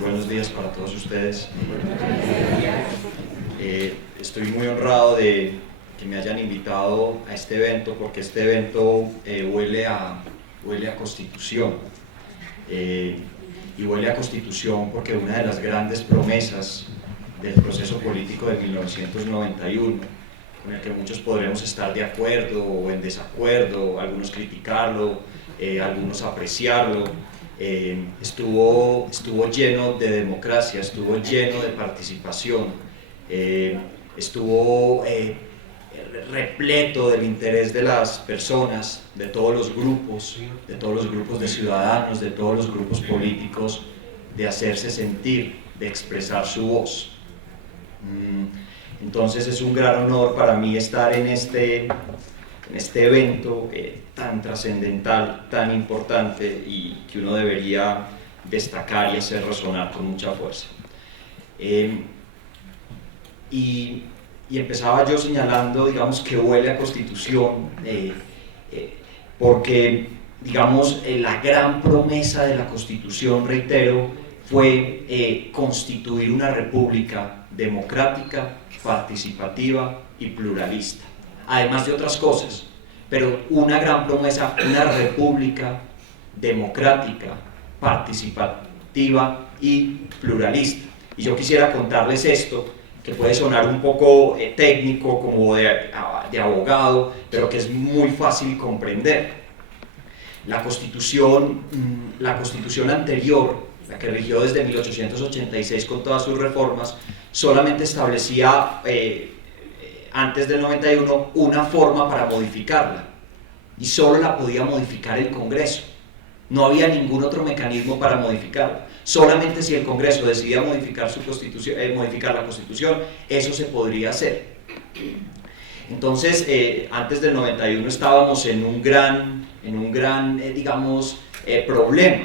Buenos días para todos ustedes. Estoy muy honrado de que me hayan invitado a este evento, porque este evento huele a Constitución. Y huele a Constitución porque una de las grandes promesas del proceso político de 1991, con el que muchos podremos estar de acuerdo o en desacuerdo, algunos criticarlo, algunos apreciarlo, estuvo lleno de democracia, estuvo lleno de participación, estuvo repleto del interés de las personas, de todos los grupos de ciudadanos, de todos los grupos políticos, de hacerse sentir, de expresar su voz. Entonces es un gran honor para mí estar en este evento tan trascendental, tan importante, y que uno debería destacar y hacer resonar con mucha fuerza. Y empezaba yo señalando, digamos, que huele a Constitución, porque, digamos, la gran promesa de la Constitución, reitero, fue constituir una república democrática, participativa y pluralista, además de otras cosas, pero una gran promesa, una república democrática, participativa y pluralista. Y yo quisiera contarles esto, que puede sonar un poco técnico, como de abogado, pero que es muy fácil comprender. La Constitución anterior, la que rigió desde 1886 con todas sus reformas, solamente establecía antes del 91 una forma para modificarla, y solo la podía modificar el Congreso. No había ningún otro mecanismo para modificarla. Solamente si el Congreso decidía modificar su constitución, modificar la Constitución, eso se podría hacer. Entonces, antes del 91 estábamos en un gran digamos, problema.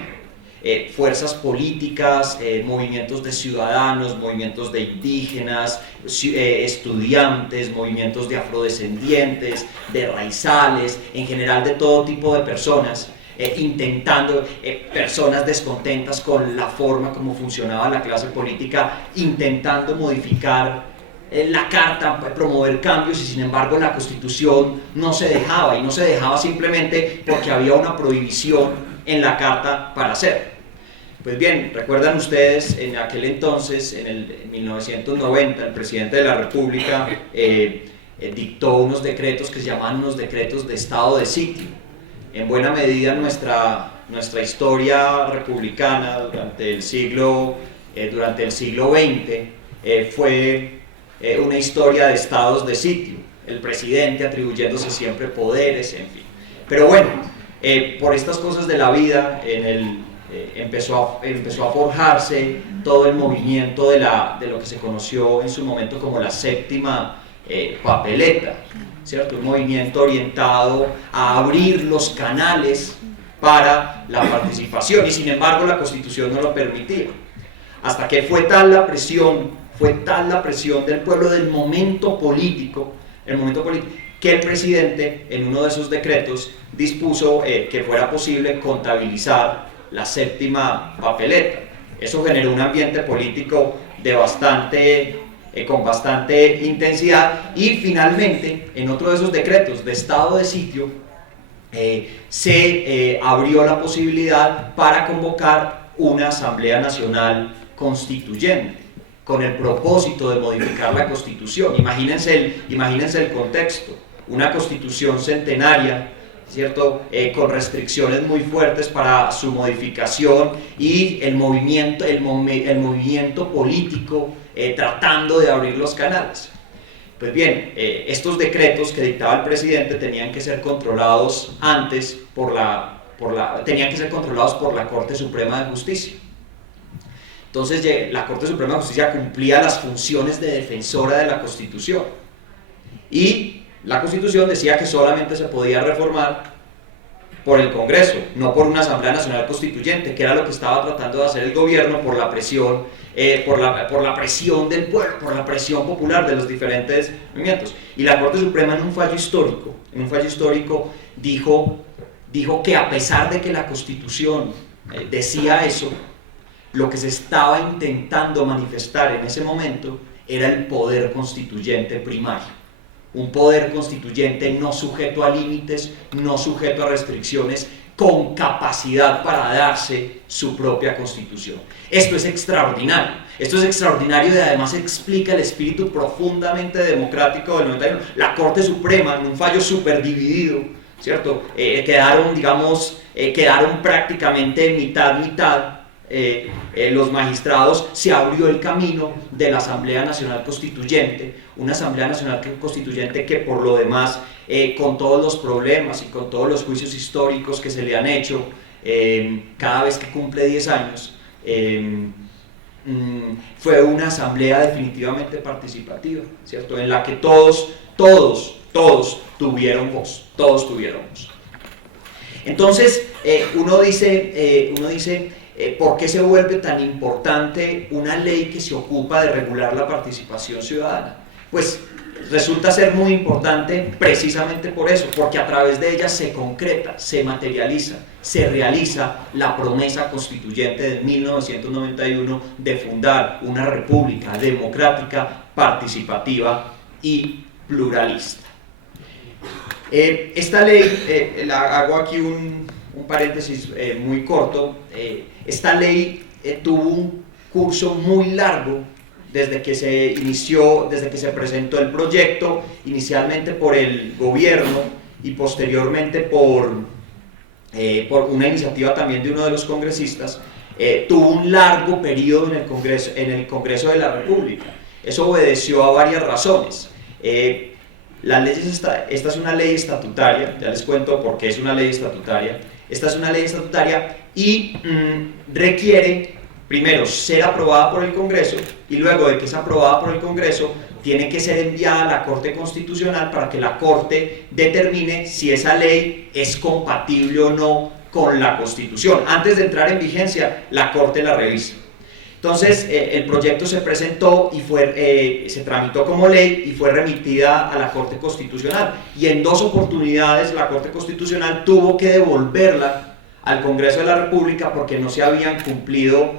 Fuerzas políticas, movimientos de ciudadanos, movimientos de indígenas, estudiantes, movimientos de afrodescendientes, de raizales, en general de todo tipo de personas, personas descontentas con la forma como funcionaba la clase política, intentando modificar la carta, promover cambios, y sin embargo la Constitución no se dejaba, y no se dejaba simplemente porque había una prohibición en la carta para hacer. Pues bien, recuerdan ustedes, en aquel entonces, en 1990, el presidente de la República dictó unos decretos que se llamaban unos decretos de estado de sitio. En buena medida nuestra historia republicana durante el siglo XX fue una historia de estados de sitio, el presidente atribuyéndose siempre poderes, en fin. Pero bueno, por estas cosas de la vida, empezó a forjarse todo el movimiento de lo que se conoció en su momento como la séptima papeleta, ¿cierto? Un movimiento orientado a abrir los canales para la participación, y sin embargo la Constitución no lo permitía, hasta que fue tal la presión del pueblo, del momento político, que el presidente en uno de sus decretos dispuso que fuera posible contabilizar la séptima papeleta. Eso generó un ambiente político con bastante intensidad, y finalmente en otro de esos decretos de estado de sitio se abrió la posibilidad para convocar una Asamblea Nacional Constituyente con el propósito de modificar la Constitución. Imagínense el contexto: una Constitución centenaria, ¿cierto? Con restricciones muy fuertes para su modificación, y el movimiento político tratando de abrir los canales. Pues bien, estos decretos que dictaba el presidente tenían que ser controlados antes tenían que ser controlados por la Corte Suprema de Justicia. Entonces la Corte Suprema de Justicia cumplía las funciones de defensora de la Constitución, y la Constitución decía que solamente se podía reformar por el Congreso, no por una Asamblea Nacional Constituyente, que era lo que estaba tratando de hacer el gobierno por la presión del pueblo, por la presión popular de los diferentes movimientos. Y la Corte Suprema, en un fallo histórico dijo que, a pesar de que la Constitución decía eso, lo que se estaba intentando manifestar en ese momento era el poder constituyente primario. Un poder constituyente no sujeto a límites, no sujeto a restricciones, con capacidad para darse su propia constitución. Esto es extraordinario y además explica el espíritu profundamente democrático del 91. La Corte Suprema, en un fallo súper dividido, ¿cierto? Quedaron prácticamente mitad. Los magistrados, se abrió el camino de la Asamblea Nacional Constituyente, una Asamblea Nacional Constituyente que por lo demás, con todos los problemas y con todos los juicios históricos que se le han hecho cada vez que cumple 10 años, fue una asamblea definitivamente participativa, ¿cierto? En la que todos tuvieron voz, Entonces, uno dice ¿por qué se vuelve tan importante una ley que se ocupa de regular la participación ciudadana? Pues resulta ser muy importante precisamente por eso, porque a través de ella se concreta, se materializa, se realiza la promesa constituyente de 1991 de fundar una república democrática, participativa y pluralista. Esta ley, hago aquí un paréntesis muy corto, esta ley tuvo un curso muy largo desde que se inició, desde que se presentó el proyecto, inicialmente por el gobierno y posteriormente por una iniciativa también de uno de los congresistas. Tuvo un largo periodo en el Congreso de la República. Eso obedeció a varias razones. Esta es una ley estatutaria, ya les cuento por qué es una ley estatutaria. Esta es una ley estatutaria y requiere, primero, ser aprobada por el Congreso, y luego de que es aprobada por el Congreso, tiene que ser enviada a la Corte Constitucional para que la Corte determine si esa ley es compatible o no con la Constitución. Antes de entrar en vigencia, la Corte la revisa. Entonces, el proyecto se presentó y se tramitó como ley y fue remitida a la Corte Constitucional. Y en 2 oportunidades la Corte Constitucional tuvo que devolverla al Congreso de la República porque no se habían cumplido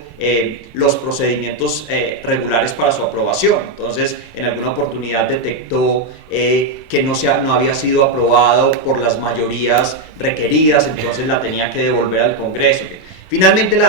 los procedimientos regulares para su aprobación. Entonces, en alguna oportunidad detectó que no había sido aprobado por las mayorías requeridas, entonces la tenía que devolver al Congreso. Finalmente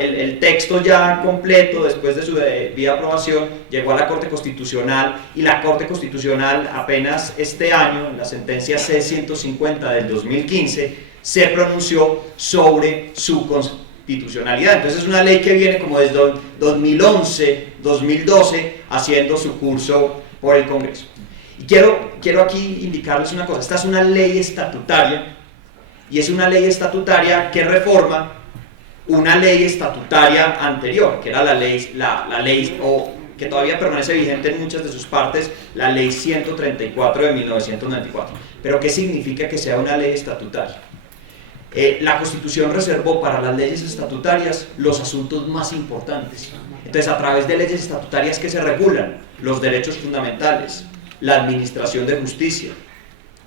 el texto ya completo, después de su debida aprobación, llegó a la Corte Constitucional, y la Corte Constitucional apenas este año, en la sentencia C-150 del 2015, se pronunció sobre su constitucionalidad. Entonces es una ley que viene como desde 2011, 2012, haciendo su curso por el Congreso. Y quiero aquí indicarles una cosa: esta es una ley estatutaria, y es una ley estatutaria que reforma una ley estatutaria anterior, que era la ley que todavía permanece vigente en muchas de sus partes, la ley 134 de 1994. Pero ¿qué significa que sea una ley estatutaria? La Constitución reservó para las leyes estatutarias los asuntos más importantes. Entonces, a través de leyes estatutarias que se regulan los derechos fundamentales, la administración de justicia,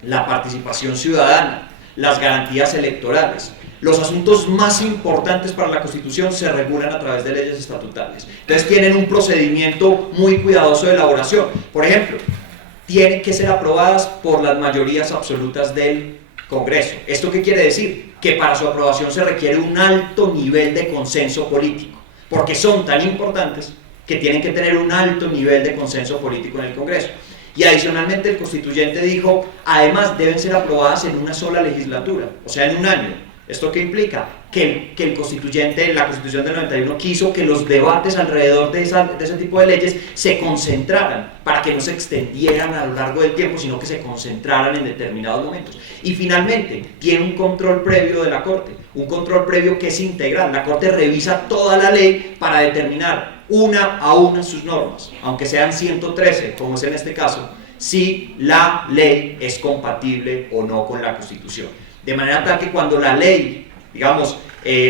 la participación ciudadana, las garantías electorales. Los asuntos más importantes para la Constitución se regulan a través de leyes estatutarias. Entonces tienen un procedimiento muy cuidadoso de elaboración. Por ejemplo, tienen que ser aprobadas por las mayorías absolutas del Congreso. ¿Esto qué quiere decir? Que para su aprobación se requiere un alto nivel de consenso político, porque son tan importantes que tienen que tener un alto nivel de consenso político en el Congreso. Y adicionalmente el constituyente dijo, además deben ser aprobadas en una sola legislatura, o sea, en un año. ¿Esto qué implica? Que el constituyente, la Constitución del 91, quiso que los debates alrededor de ese tipo de leyes se concentraran, para que no se extendieran a lo largo del tiempo, sino que se concentraran en determinados momentos. Y finalmente, tiene un control previo de la Corte, un control previo que es integral. La Corte revisa toda la ley para determinar una a una sus normas, aunque sean 113, como es en este caso, si la ley es compatible o no con la Constitución. De manera tal que cuando la ley, digamos,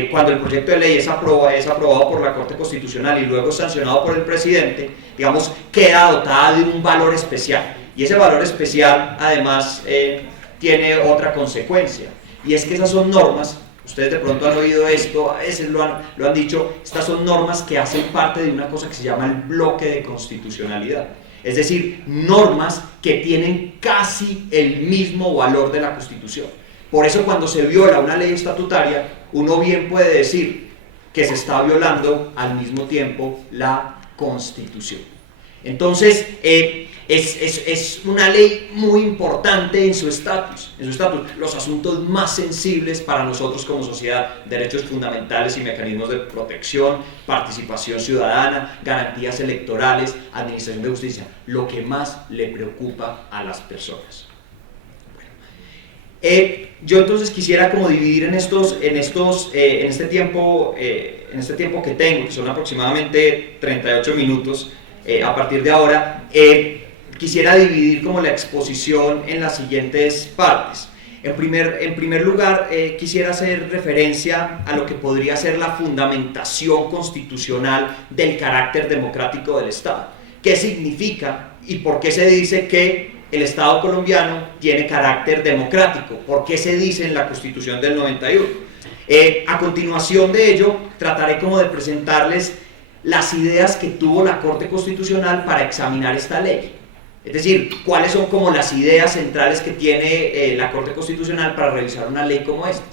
cuando el proyecto de ley es aprobado por la Corte Constitucional y luego sancionado por el presidente, digamos, queda dotada de un valor especial. Y ese valor especial, además, tiene otra consecuencia, y es que esas son normas Ustedes de pronto han oído esto, a veces lo han dicho, estas son normas que hacen parte de una cosa que se llama el bloque de constitucionalidad. Es decir, normas que tienen casi el mismo valor de la Constitución. Por eso cuando se viola una ley estatutaria, uno bien puede decir que se está violando al mismo tiempo la Constitución. Entonces, es una ley muy importante en su estatus. Los asuntos más sensibles para nosotros como sociedad, derechos fundamentales y mecanismos de protección, participación ciudadana, garantías electorales, administración de justicia, lo que más le preocupa a las personas. Yo entonces quisiera como dividir en este tiempo que tengo, que son aproximadamente 38 minutos, a partir de ahora, quisiera dividir como la exposición en las siguientes partes. En primer lugar, quisiera hacer referencia a lo que podría ser la fundamentación constitucional del carácter democrático del Estado. ¿Qué significa y por qué se dice que el Estado colombiano tiene carácter democrático? ¿Por qué se dice en la Constitución del 91? A continuación de ello, trataré como de presentarles las ideas que tuvo la Corte Constitucional para examinar esta ley. Es decir, cuáles son como las ideas centrales que tiene la Corte Constitucional para revisar una ley como esta.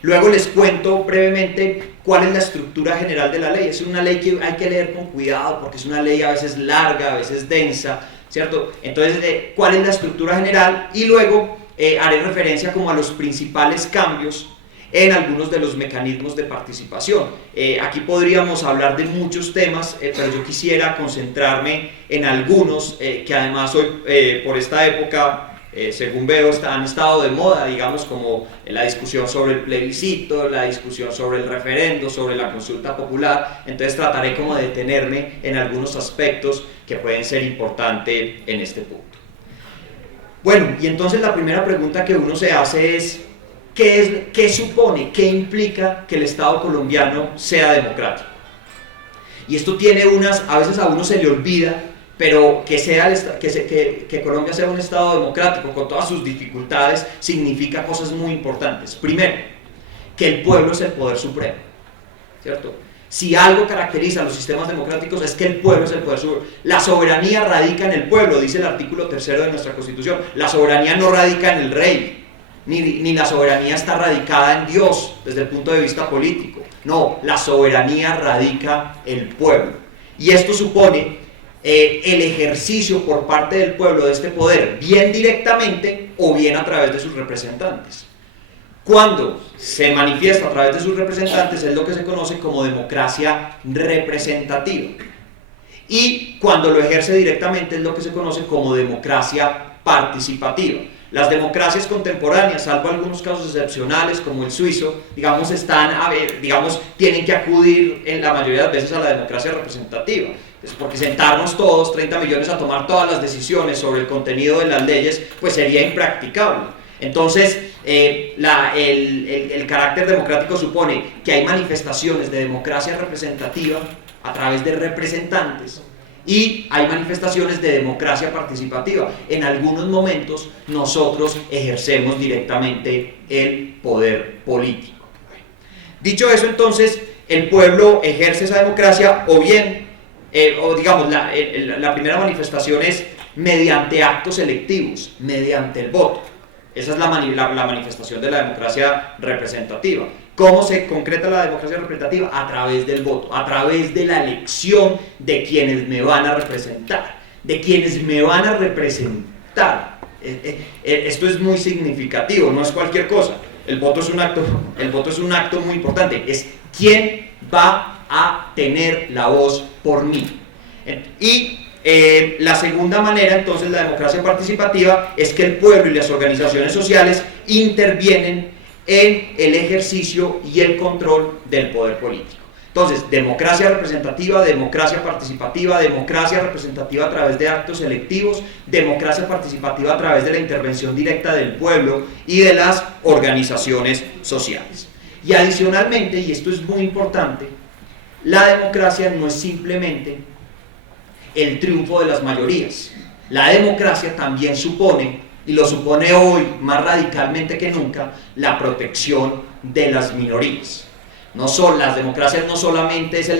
Luego les cuento brevemente cuál es la estructura general de la ley. Es una ley que hay que leer con cuidado porque es una ley a veces larga, a veces densa, ¿cierto? Entonces, ¿cuál es la estructura general? Y luego haré referencia como a los principales cambios en algunos de los mecanismos de participación. Aquí podríamos hablar de muchos temas, pero yo quisiera concentrarme en algunos que además hoy, por esta época, según veo, han estado de moda, digamos, como la discusión sobre el plebiscito, la discusión sobre el referendo, sobre la consulta popular. Entonces trataré como de detenerme en algunos aspectos que pueden ser importantes en este punto. Bueno, y entonces la primera pregunta que uno se hace es, ¿qué supone, qué implica que el Estado colombiano sea democrático? Y esto tiene a veces a uno se le olvida, pero que Colombia sea un Estado democrático con todas sus dificultades significa cosas muy importantes. Primero, que el pueblo es el poder supremo, ¿cierto? Si algo caracteriza a los sistemas democráticos es que el pueblo es el poder supremo. La soberanía radica en el pueblo, dice el artículo 3 de nuestra Constitución. La soberanía no radica en el rey, ni la soberanía está radicada en Dios desde el punto de vista político. No, la soberanía radica en el pueblo. Y esto supone el ejercicio por parte del pueblo de este poder, bien directamente o bien a través de sus representantes. Cuando se manifiesta a través de sus representantes es lo que se conoce como democracia representativa. Y cuando lo ejerce directamente es lo que se conoce como democracia participativa. Las democracias contemporáneas, salvo algunos casos excepcionales como el suizo, digamos, tienen que acudir en la mayoría de las veces a la democracia representativa. Es porque sentarnos todos, 30 millones, a tomar todas las decisiones sobre el contenido de las leyes, pues sería impracticable. Entonces, el carácter democrático supone que hay manifestaciones de democracia representativa a través de representantes y hay manifestaciones de democracia participativa. En algunos momentos nosotros ejercemos directamente el poder político. Dicho eso, entonces, el pueblo ejerce esa democracia o bien, la primera manifestación es mediante actos electivos, mediante el voto. Esa es la manifestación de la democracia representativa. ¿Cómo se concreta la democracia representativa? A través del voto, a través de la elección de quienes me van a representar, Esto es muy significativo, no es cualquier cosa. El voto es un acto muy importante, es quién va a tener la voz por mí. Y la segunda manera, entonces, la democracia participativa, es que el pueblo y las organizaciones sociales intervienen en el ejercicio y el control del poder político. Entonces, democracia representativa, democracia participativa, democracia representativa a través de actos electivos, democracia participativa a través de la intervención directa del pueblo y de las organizaciones sociales. Y adicionalmente, y esto es muy importante, la democracia no es simplemente el triunfo de las mayorías. La democracia también supone, y lo supone hoy más radicalmente que nunca, la protección de las minorías. Las democracias no solamente es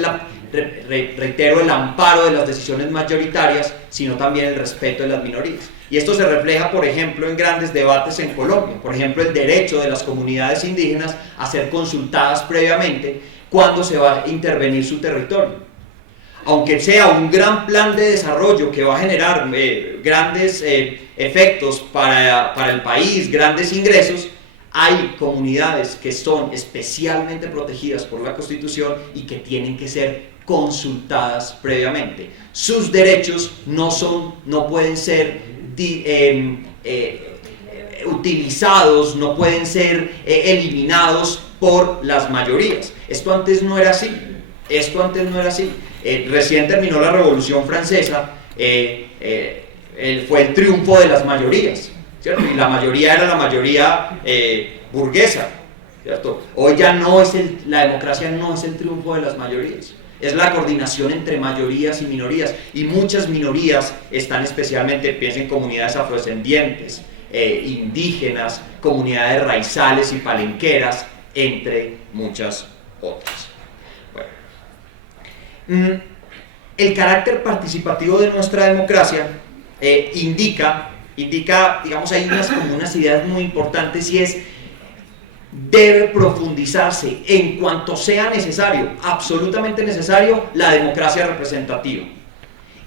reitero, el amparo de las decisiones mayoritarias, sino también el respeto de las minorías. Y esto se refleja, por ejemplo, en grandes debates en Colombia. Por ejemplo, el derecho de las comunidades indígenas a ser consultadas previamente cuando se va a intervenir su territorio. Aunque sea un gran plan de desarrollo que va a generar grandes efectos para el país, grandes ingresos, hay comunidades que son especialmente protegidas por la Constitución y que tienen que ser consultadas previamente. Sus derechos no pueden ser utilizados, no pueden ser eliminados por las mayorías. Esto antes no era así. Recién terminó la Revolución Francesa, fue el triunfo de las mayorías, ¿cierto? Y la mayoría era la mayoría burguesa, ¿cierto? Hoy ya la democracia no es el triunfo de las mayorías, es la coordinación entre mayorías y minorías, y muchas minorías están especialmente, piensen en comunidades afrodescendientes, indígenas, comunidades raizales y palenqueras, entre muchas otras. Bueno. El carácter participativo de nuestra democracia indica, digamos, hay unas ideas muy importantes, y debe profundizarse en cuanto sea necesario, absolutamente necesario, la democracia representativa,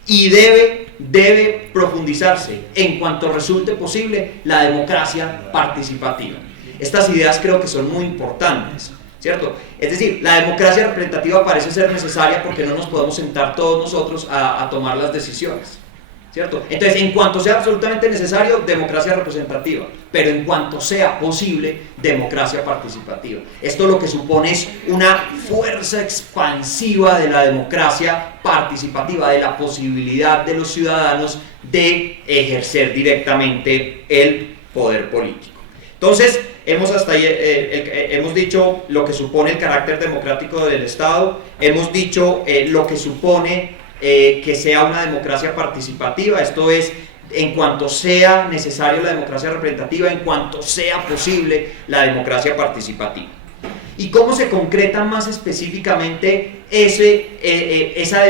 y debe profundizarse en cuanto resulte posible la democracia participativa. Estas ideas creo que son muy importantes, ¿cierto? Es decir, la democracia representativa parece ser necesaria porque no nos podemos sentar todos nosotros a tomar las decisiones, ¿cierto? Entonces, en cuanto sea absolutamente necesario, democracia representativa, pero en cuanto sea posible, democracia participativa. Esto lo que supone es una fuerza expansiva de la democracia participativa, de la posibilidad de los ciudadanos de ejercer directamente el poder político. Entonces, hemos dicho lo que supone el carácter democrático del Estado, hemos dicho lo que supone que sea una democracia participativa, esto es, en cuanto sea necesario la democracia representativa, en cuanto sea posible la democracia participativa. ¿Y cómo se concreta más específicamente esa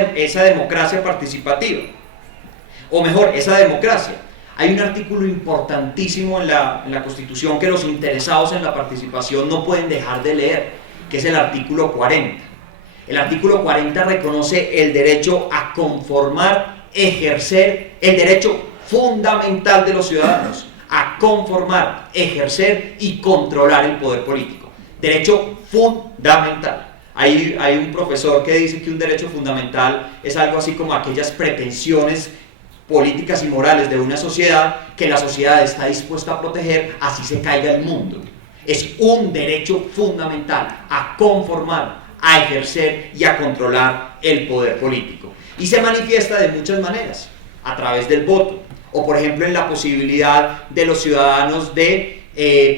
democracia participativa? O mejor, esa democracia. Hay un artículo importantísimo en la Constitución que los interesados en la participación no pueden dejar de leer, que es el artículo 40. El artículo 40 reconoce el derecho a conformar, ejercer, el derecho fundamental de los ciudadanos a conformar, ejercer y controlar el poder político. Derecho fundamental. Hay un profesor que dice que un derecho fundamental es algo así como aquellas pretensiones políticas y morales de una sociedad que la sociedad está dispuesta a proteger así se caiga el mundo. Es un derecho fundamental a conformar, a ejercer y a controlar el poder político. Y se manifiesta de muchas maneras, a través del voto, o por ejemplo en la posibilidad de los ciudadanos de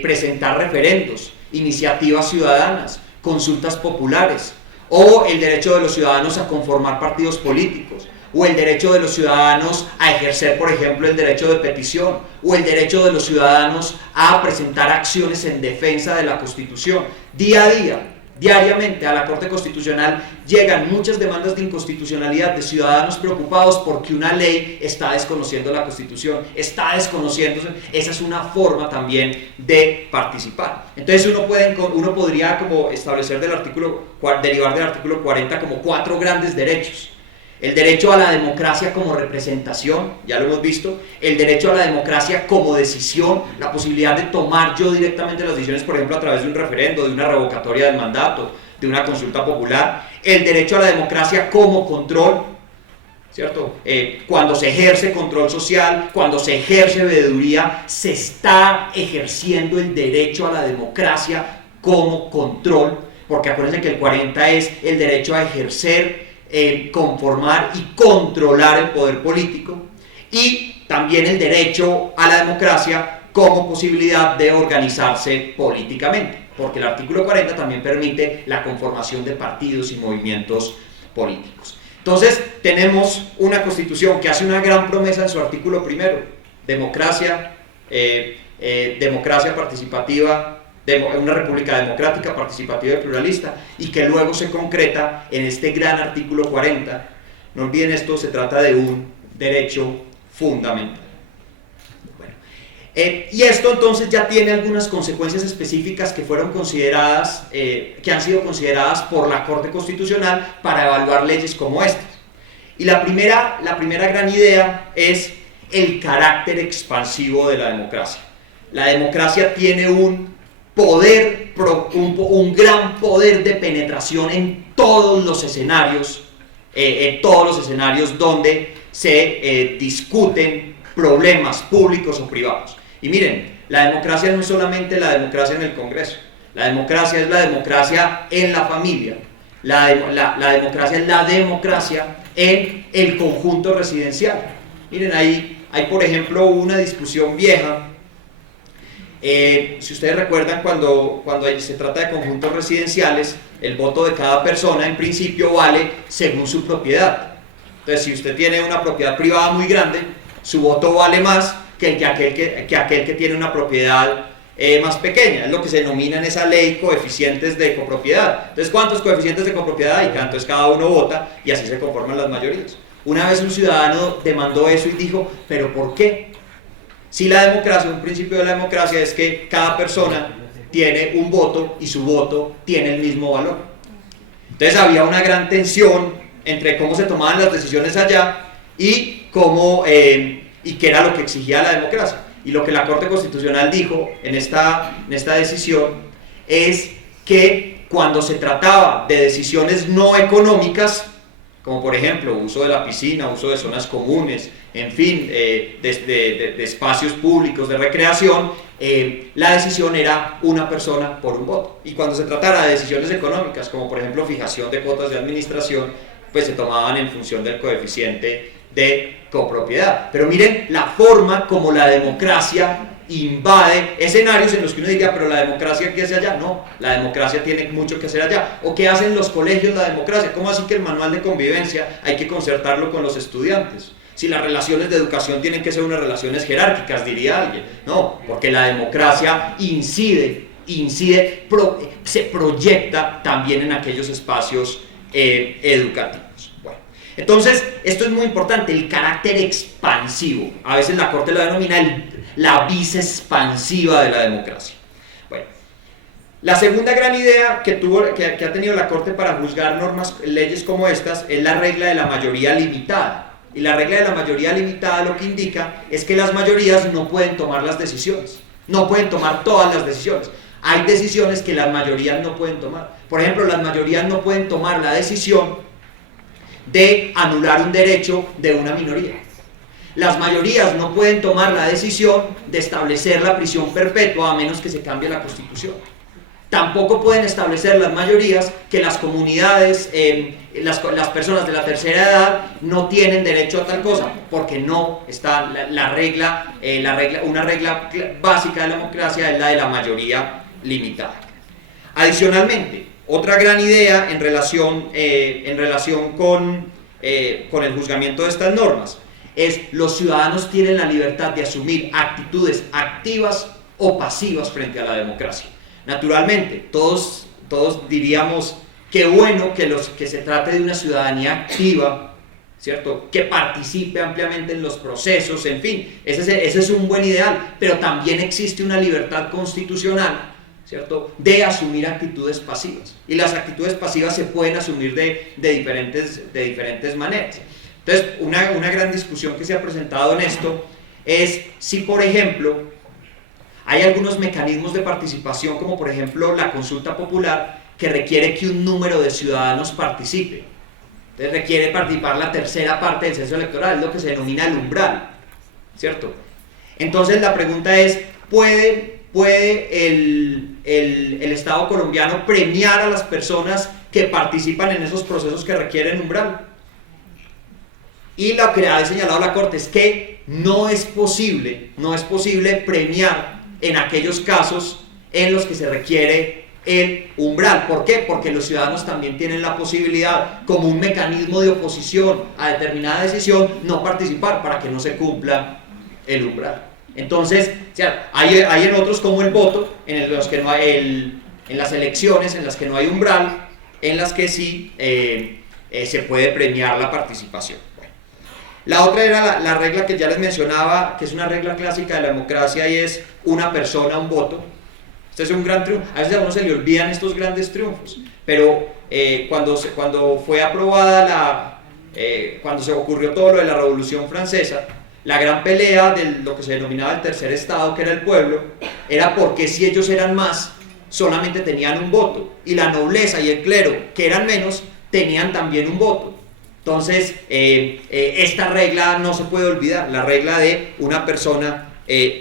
presentar referendos, iniciativas ciudadanas, consultas populares, o el derecho de los ciudadanos a conformar partidos políticos, o el derecho de los ciudadanos a ejercer, por ejemplo, el derecho de petición, o el derecho de los ciudadanos a presentar acciones en defensa de la Constitución. Día a día, diariamente a la Corte Constitucional llegan muchas demandas de inconstitucionalidad de ciudadanos preocupados porque una ley está desconociendo la Constitución, está desconociéndose. Esa es una forma también de participar. Entonces uno podría como establecer derivar del artículo 40 como 4 grandes derechos. El derecho a la democracia como representación, ya lo hemos visto. El derecho a la democracia como decisión, la posibilidad de tomar yo directamente las decisiones, por ejemplo, a través de un referendo, de una revocatoria del mandato, de una consulta popular. El derecho a la democracia como control, ¿cierto? Cuando se ejerce control social, cuando se ejerce veeduría, se está ejerciendo el derecho a la democracia como control, porque acuérdense que el 40 es el derecho a ejercer, conformar y controlar el poder político, y también el derecho a la democracia como posibilidad de organizarse políticamente, porque el artículo 40 también permite la conformación de partidos y movimientos políticos. Entonces tenemos una Constitución que hace una gran promesa en su artículo primero: democracia, democracia participativa, una república democrática, participativa y pluralista, y que luego se concreta en este gran artículo 40. No olviden esto, se trata de un derecho fundamental. Bueno, y esto entonces ya tiene algunas consecuencias específicas que fueron consideradas, que han sido consideradas por la Corte Constitucional para evaluar leyes como estas. Y la primera gran idea es el carácter expansivo de la democracia. La democracia tiene un gran poder de penetración en todos los escenarios, donde se discuten problemas públicos o privados. Y miren, la democracia no es solamente la democracia en el Congreso, la democracia es la democracia en la familia, la democracia es la democracia en el conjunto residencial. Miren, hay por ejemplo una discusión vieja. Si ustedes recuerdan, cuando se trata de conjuntos residenciales, el voto de cada persona en principio vale según su propiedad. Entonces, si usted tiene una propiedad privada muy grande, su voto vale más que aquel que tiene una propiedad más pequeña. Es lo que se denomina en esa ley coeficientes de copropiedad. Entonces, ¿cuántos coeficientes de copropiedad hay? Entonces cada uno vota y así se conforman las mayorías. Una vez un ciudadano demandó eso y dijo, ¿pero por qué? Si la democracia, un principio de la democracia es que cada persona tiene un voto y su voto tiene el mismo valor. Entonces había una gran tensión entre cómo se tomaban las decisiones allá y qué era lo que exigía la democracia. Y lo que la Corte Constitucional dijo en esta decisión es que cuando se trataba de decisiones no económicas, como por ejemplo uso de la piscina, uso de zonas comunes, en fin, de espacios públicos de recreación, la decisión era una persona por un voto. Y cuando se tratara de decisiones económicas, como por ejemplo fijación de cuotas de administración, pues se tomaban en función del coeficiente de copropiedad. Pero miren la forma como la democracia invade escenarios en los que uno diría, pero la democracia, ¿qué hace allá? No, la democracia tiene mucho que hacer allá. ¿O qué hacen los colegios la democracia? ¿Cómo así que el manual de convivencia hay que concertarlo con los estudiantes? Si las relaciones de educación tienen que ser unas relaciones jerárquicas, diría alguien. No, porque la democracia se proyecta también en aquellos espacios educativos. Bueno, entonces, esto es muy importante, el carácter expansivo. A veces la Corte lo denomina la vis expansiva de la democracia. Bueno, la segunda gran idea que ha tenido la Corte para juzgar leyes como estas, es la regla de la mayoría limitada. Y la regla de la mayoría limitada lo que indica es que las mayorías no pueden tomar las decisiones, no pueden tomar todas las decisiones. Hay decisiones que las mayorías no pueden tomar. Por ejemplo, las mayorías no pueden tomar la decisión de anular un derecho de una minoría. Las mayorías no pueden tomar la decisión de establecer la prisión perpetua a menos que se cambie la Constitución. Tampoco pueden establecer las mayorías que las comunidades, las personas de la tercera edad no tienen derecho a tal cosa, porque no está una regla básica de la democracia es la de la mayoría limitada. Adicionalmente, otra gran idea en relación con el juzgamiento de estas normas es los ciudadanos tienen la libertad de asumir actitudes activas o pasivas frente a la democracia. Naturalmente, todos diríamos qué bueno que se trate de una ciudadanía activa, ¿cierto? Que participe ampliamente en los procesos, en fin, ese es un buen ideal, pero también existe una libertad constitucional, ¿cierto?, de asumir actitudes pasivas. Y las actitudes pasivas se pueden asumir de diferentes maneras. Entonces, una gran discusión que se ha presentado en esto es si, por ejemplo, hay algunos mecanismos de participación, como por ejemplo la consulta popular, que requiere que un número de ciudadanos participe. Entonces requiere participar la tercera parte del censo electoral, es lo que se denomina el umbral, ¿cierto? Entonces la pregunta es, ¿puede el Estado colombiano premiar a las personas que participan en esos procesos que requieren umbral? Y lo que ha señalado la Corte es que no es posible premiar en aquellos casos en los que se requiere el umbral. ¿Por qué? Porque los ciudadanos también tienen la posibilidad, como un mecanismo de oposición a determinada decisión, no participar para que no se cumpla el umbral. Entonces, o sea, hay en otros como el voto, en los que no hay en las elecciones, en las que no hay umbral, en las que sí se puede premiar la participación. Bueno, la otra era la regla que ya les mencionaba, que es una regla clásica de la democracia, y es una persona, un voto. Este es un gran triunfo. A veces a uno se le olvidan estos grandes triunfos, pero cuando fue aprobada cuando se ocurrió todo lo de la Revolución Francesa, la gran pelea de lo que se denominaba el tercer estado, que era el pueblo, era porque si ellos eran más, solamente tenían un voto, y la nobleza y el clero, que eran menos, tenían también un voto. Entonces, esta regla no se puede olvidar, la regla de una persona,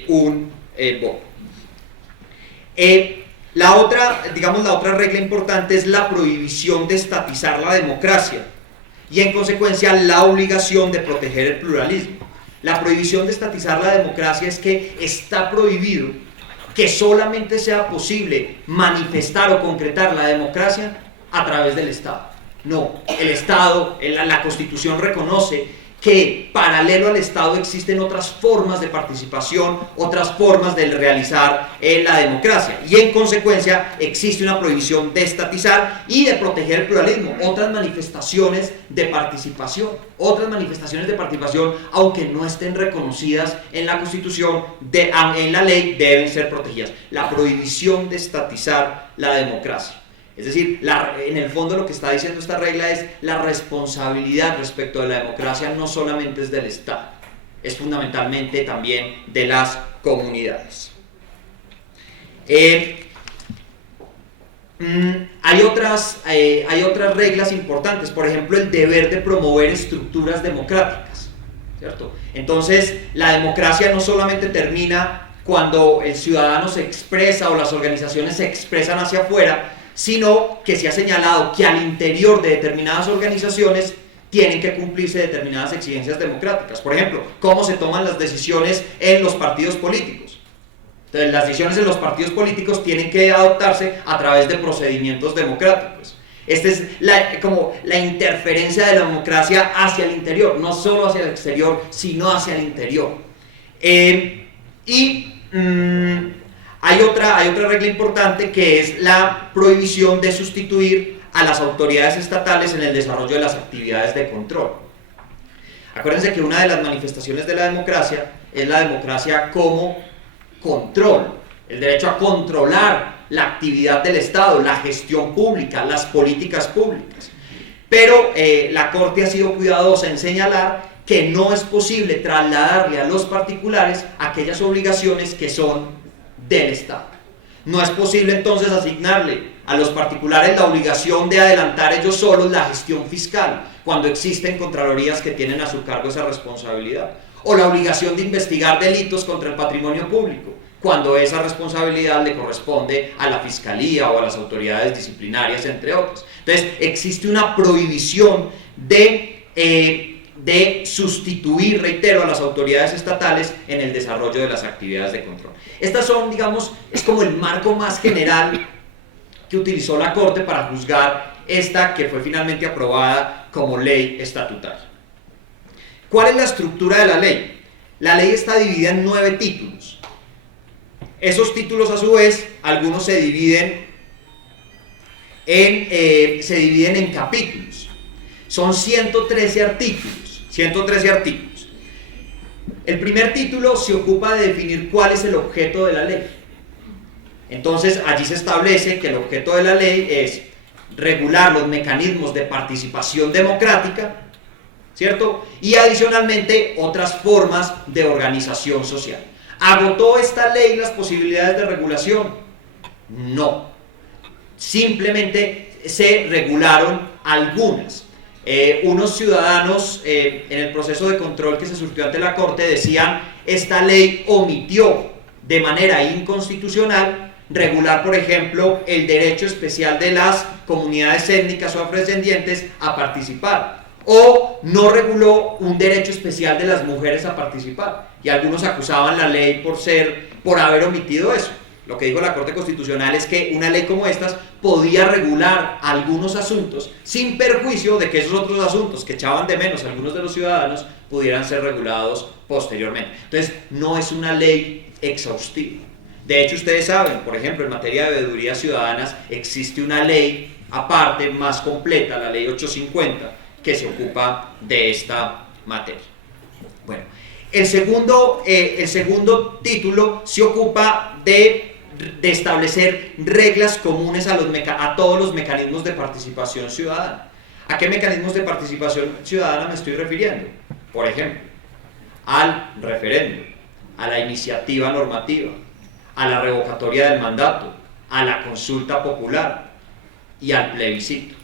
un voto. La otra regla importante es la prohibición de estatizar la democracia y, en consecuencia, la obligación de proteger el pluralismo. La prohibición de estatizar la democracia es que está prohibido que solamente sea posible manifestar o concretar la democracia a través del Estado. No, el Estado, la Constitución reconoce que paralelo al Estado existen otras formas de participación, otras formas de realizar la democracia, y en consecuencia existe una prohibición de estatizar y de proteger el pluralismo, otras manifestaciones de participación, aunque no estén reconocidas en la Constitución, en la ley, deben ser protegidas. La prohibición de estatizar la democracia. Es decir, en el fondo lo que está diciendo esta regla es la responsabilidad respecto de la democracia no solamente es del Estado, es fundamentalmente también de las comunidades. Hay otras reglas importantes, por ejemplo, el deber de promover estructuras democráticas, ¿cierto? Entonces, la democracia no solamente termina cuando el ciudadano se expresa o las organizaciones se expresan hacia afuera, sino que se ha señalado que al interior de determinadas organizaciones tienen que cumplirse determinadas exigencias democráticas. Por ejemplo, cómo se toman las decisiones en los partidos políticos. Entonces, las decisiones en los partidos políticos tienen que adoptarse a través de procedimientos democráticos. Esta es como la interferencia de la democracia hacia el interior, no solo hacia el exterior, sino hacia el interior. Hay otra regla importante, que es la prohibición de sustituir a las autoridades estatales en el desarrollo de las actividades de control. Acuérdense que una de las manifestaciones de la democracia es la democracia como control, el derecho a controlar la actividad del Estado, la gestión pública, las políticas públicas. Pero la Corte ha sido cuidadosa en señalar que no es posible trasladarle a los particulares aquellas obligaciones que son del Estado. No es posible entonces asignarle a los particulares la obligación de adelantar ellos solos la gestión fiscal, cuando existen contralorías que tienen a su cargo esa responsabilidad, o la obligación de investigar delitos contra el patrimonio público, cuando esa responsabilidad le corresponde a la Fiscalía o a las autoridades disciplinarias, entre otras. Entonces, existe una prohibición de sustituir, reitero, a las autoridades estatales en el desarrollo de las actividades de control. Estas son, digamos, es como el marco más general que utilizó la Corte para juzgar esta que fue finalmente aprobada como ley estatutaria. ¿Cuál es la estructura de la ley? La ley está dividida en 9 títulos. Esos títulos, a su vez, algunos se dividen en capítulos. Son 113 artículos. El primer título se ocupa de definir cuál es el objeto de la ley. Entonces, allí se establece que el objeto de la ley es regular los mecanismos de participación democrática, ¿cierto? Y adicionalmente otras formas de organización social. ¿Agotó esta ley las posibilidades de regulación? No. Simplemente se regularon algunas. Unos ciudadanos en el proceso de control que se surtió ante la Corte decían: esta ley omitió de manera inconstitucional regular, por ejemplo, el derecho especial de las comunidades étnicas o afrodescendientes a participar, o no reguló un derecho especial de las mujeres a participar, y algunos acusaban la ley por haber omitido eso. Lo que dijo la Corte Constitucional es que una ley como estas podía regular algunos asuntos sin perjuicio de que esos otros asuntos que echaban de menos a algunos de los ciudadanos pudieran ser regulados posteriormente. Entonces, no es una ley exhaustiva. De hecho, ustedes saben, por ejemplo, en materia de veedurías ciudadanas existe una ley aparte, más completa, la ley 850, que se ocupa de esta materia. Bueno, el segundo título se ocupa de establecer reglas comunes a todos los mecanismos de participación ciudadana. ¿A qué mecanismos de participación ciudadana me estoy refiriendo? Por ejemplo, al referendo, a la iniciativa normativa, a la revocatoria del mandato, a la consulta popular y al plebiscito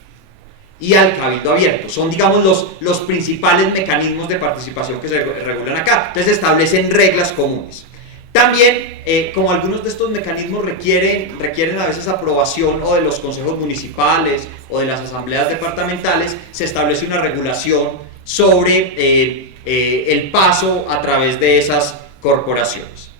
y al cabildo abierto. Son, digamos, los principales mecanismos de participación que se regulan acá. Entonces establecen reglas comunes. También, como algunos de estos mecanismos requieren a veces aprobación o de los consejos municipales o de las asambleas departamentales, se establece una regulación sobre el paso a través de esas corporaciones.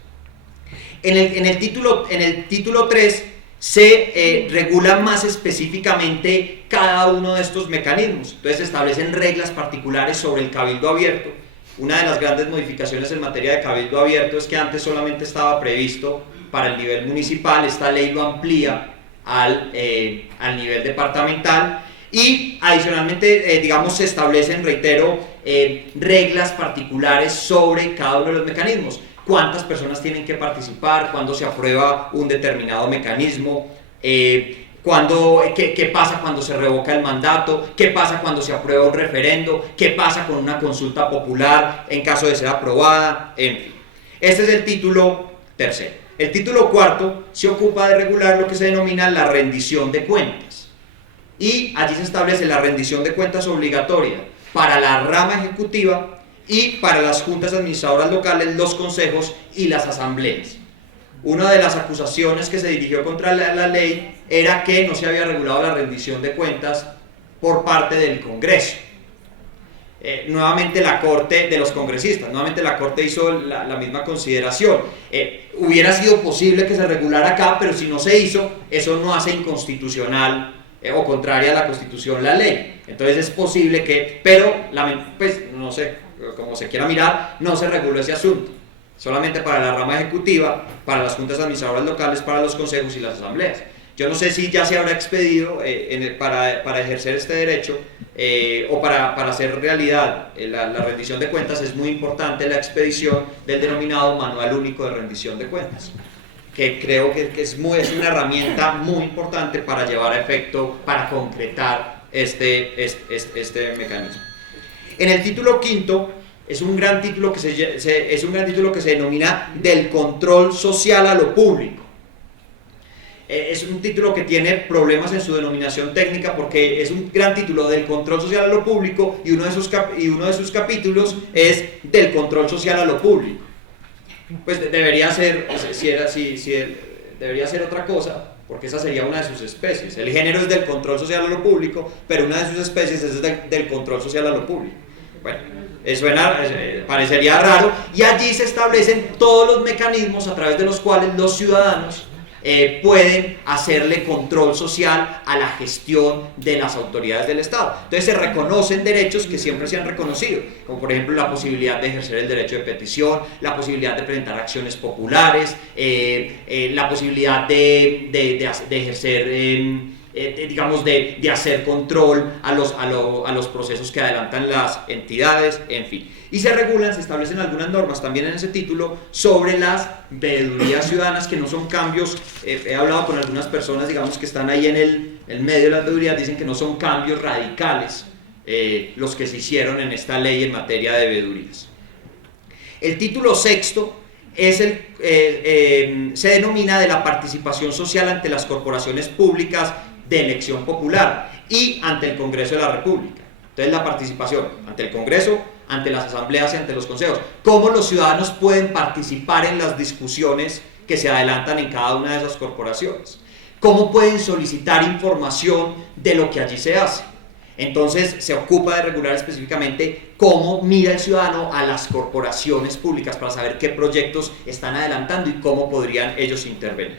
En el título 3 se regula más específicamente cada uno de estos mecanismos. Entonces se establecen reglas particulares sobre el cabildo abierto. Una de las grandes modificaciones en materia de cabildo abierto es que antes solamente estaba previsto para el nivel municipal. Esta ley lo amplía al nivel departamental y adicionalmente, digamos, se establecen, reitero, reglas particulares sobre cada uno de los mecanismos. Cuántas personas tienen que participar, cuándo se aprueba un determinado mecanismo, qué pasa cuando se revoca el mandato, qué pasa cuando se aprueba un referendo, qué pasa con una consulta popular en caso de ser aprobada, en fin. Este es el título tercero. El título cuarto se ocupa de regular lo que se denomina la rendición de cuentas. Y allí se establece la rendición de cuentas obligatoria para la rama ejecutiva y para las juntas administradoras locales, los consejos y las asambleas. Una de las acusaciones que se dirigió contra la ley era que no se había regulado la rendición de cuentas por parte del Congreso. Nuevamente la Corte de los congresistas, nuevamente la Corte hizo la misma consideración. Hubiera sido posible que se regulara acá, pero si no se hizo, eso no hace inconstitucional o contraria a la Constitución la ley. Entonces es posible que, pero pues no sé, como se quiera mirar, no se reguló ese asunto. Solamente para la rama ejecutiva, para las juntas administradoras locales, para los consejos y las asambleas. Yo no sé si ya se habrá expedido para ejercer este derecho o para hacer realidad la rendición de cuentas. Es muy importante la expedición del denominado Manual Único de Rendición de Cuentas, que creo que es una herramienta muy importante para llevar a efecto, para concretar este mecanismo. En el título quinto es un gran título que se denomina del control social a lo público. Es un título que tiene problemas en su denominación técnica porque es un gran título del control social a lo público y uno de sus capítulos es del control social a lo público. Pues debería ser, debería ser otra cosa, porque esa sería una de sus especies. El género es del control social a lo público, pero una de sus especies es del control social a lo público. Bueno, parecería raro, y allí se establecen todos los mecanismos a través de los cuales los ciudadanos pueden hacerle control social a la gestión de las autoridades del Estado. Entonces se reconocen derechos que siempre se han reconocido, como por ejemplo la posibilidad de ejercer el derecho de petición, la posibilidad de presentar acciones populares, la posibilidad de ejercer, digamos, de hacer control a los procesos que adelantan las entidades, en fin. Y se establecen algunas normas también en ese título sobre las veedurías ciudadanas, que no son cambios. He hablado con algunas personas, digamos, que están ahí en el medio de las veedurías, dicen que no son cambios radicales los que se hicieron en esta ley en materia de veedurías. El título sexto se denomina de la participación social ante las corporaciones públicas de elección popular y ante el Congreso de la República. Entonces la participación ante el Congreso, ante las asambleas y ante los consejos. ¿Cómo los ciudadanos pueden participar en las discusiones que se adelantan en cada una de esas corporaciones? ¿Cómo pueden solicitar información de lo que allí se hace? Entonces se ocupa de regular específicamente cómo mira el ciudadano a las corporaciones públicas para saber qué proyectos están adelantando y cómo podrían ellos intervenir.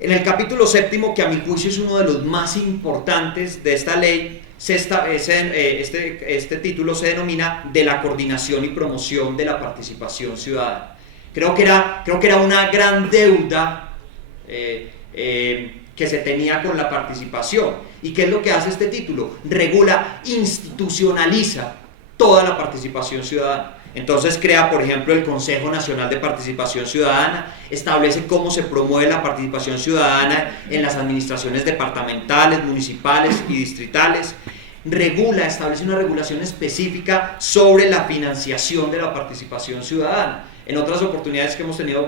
En el capítulo séptimo, que a mi juicio es uno de los más importantes de esta ley, este título se denomina de la coordinación y promoción de la participación ciudadana. Creo que era una gran deuda que se tenía con la participación. ¿Y qué es lo que hace este título? Regula, institucionaliza toda la participación ciudadana. Entonces crea, por ejemplo, el Consejo Nacional de Participación Ciudadana, establece cómo se promueve la participación ciudadana en las administraciones departamentales, municipales y distritales, establece una regulación específica sobre la financiación de la participación ciudadana. En otras oportunidades que hemos tenido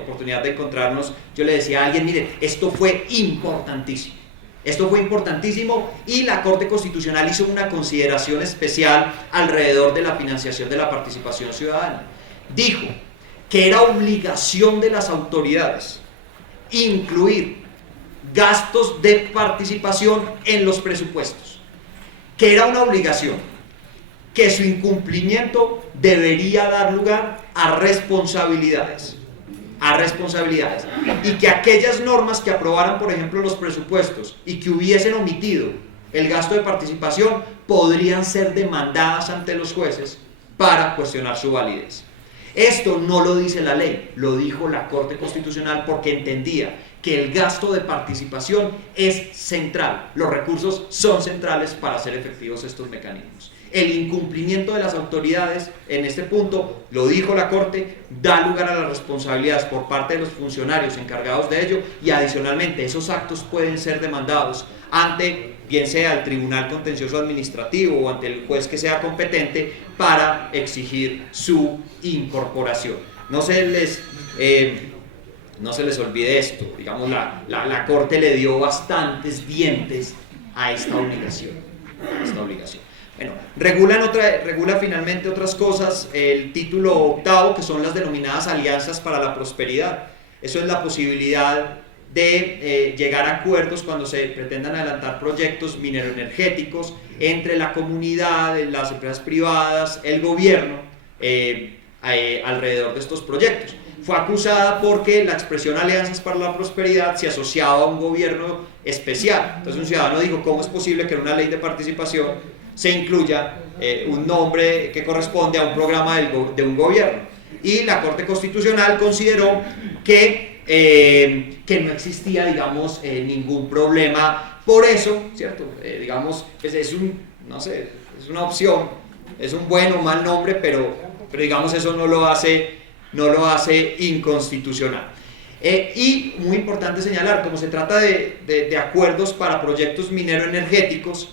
oportunidad de encontrarnos, yo le decía a alguien, mire, esto fue importantísimo. Esto fue importantísimo y la Corte Constitucional hizo una consideración especial alrededor de la financiación de la participación ciudadana. Dijo que era obligación de las autoridades incluir gastos de participación en los presupuestos, que era una obligación, que su incumplimiento debería dar lugar a responsabilidades, y que aquellas normas que aprobaran, por ejemplo, los presupuestos y que hubiesen omitido el gasto de participación podrían ser demandadas ante los jueces para cuestionar su validez. Esto no lo dice la ley, lo dijo la Corte Constitucional porque entendía que el gasto de participación es central, los recursos son centrales para hacer efectivos estos mecanismos. El incumplimiento de las autoridades en este punto, lo dijo la Corte, da lugar a las responsabilidades por parte de los funcionarios encargados de ello y adicionalmente esos actos pueden ser demandados ante, bien sea el Tribunal Contencioso Administrativo o ante el juez que sea competente para exigir su incorporación. No se les olvide esto, digamos, la Corte le dio bastantes dientes a esta obligación. Bueno, regula finalmente otras cosas, el título 8º, que son las denominadas alianzas para la prosperidad. Eso es la posibilidad de llegar a acuerdos cuando se pretendan adelantar proyectos mineroenergéticos entre la comunidad, las empresas privadas, el gobierno, alrededor de estos proyectos. Fue acusada porque la expresión alianzas para la prosperidad se asociaba a un gobierno especial. Entonces un ciudadano dijo, ¿cómo es posible que en una ley de participación se incluya un nombre que corresponde a un programa de un gobierno? Y la Corte Constitucional consideró que no existía, digamos, ningún problema por eso, ¿cierto? Digamos, pues es una opción, es un buen o mal nombre, pero digamos eso no lo hace inconstitucional. Y muy importante señalar, como se trata de acuerdos para proyectos mineroenergéticos,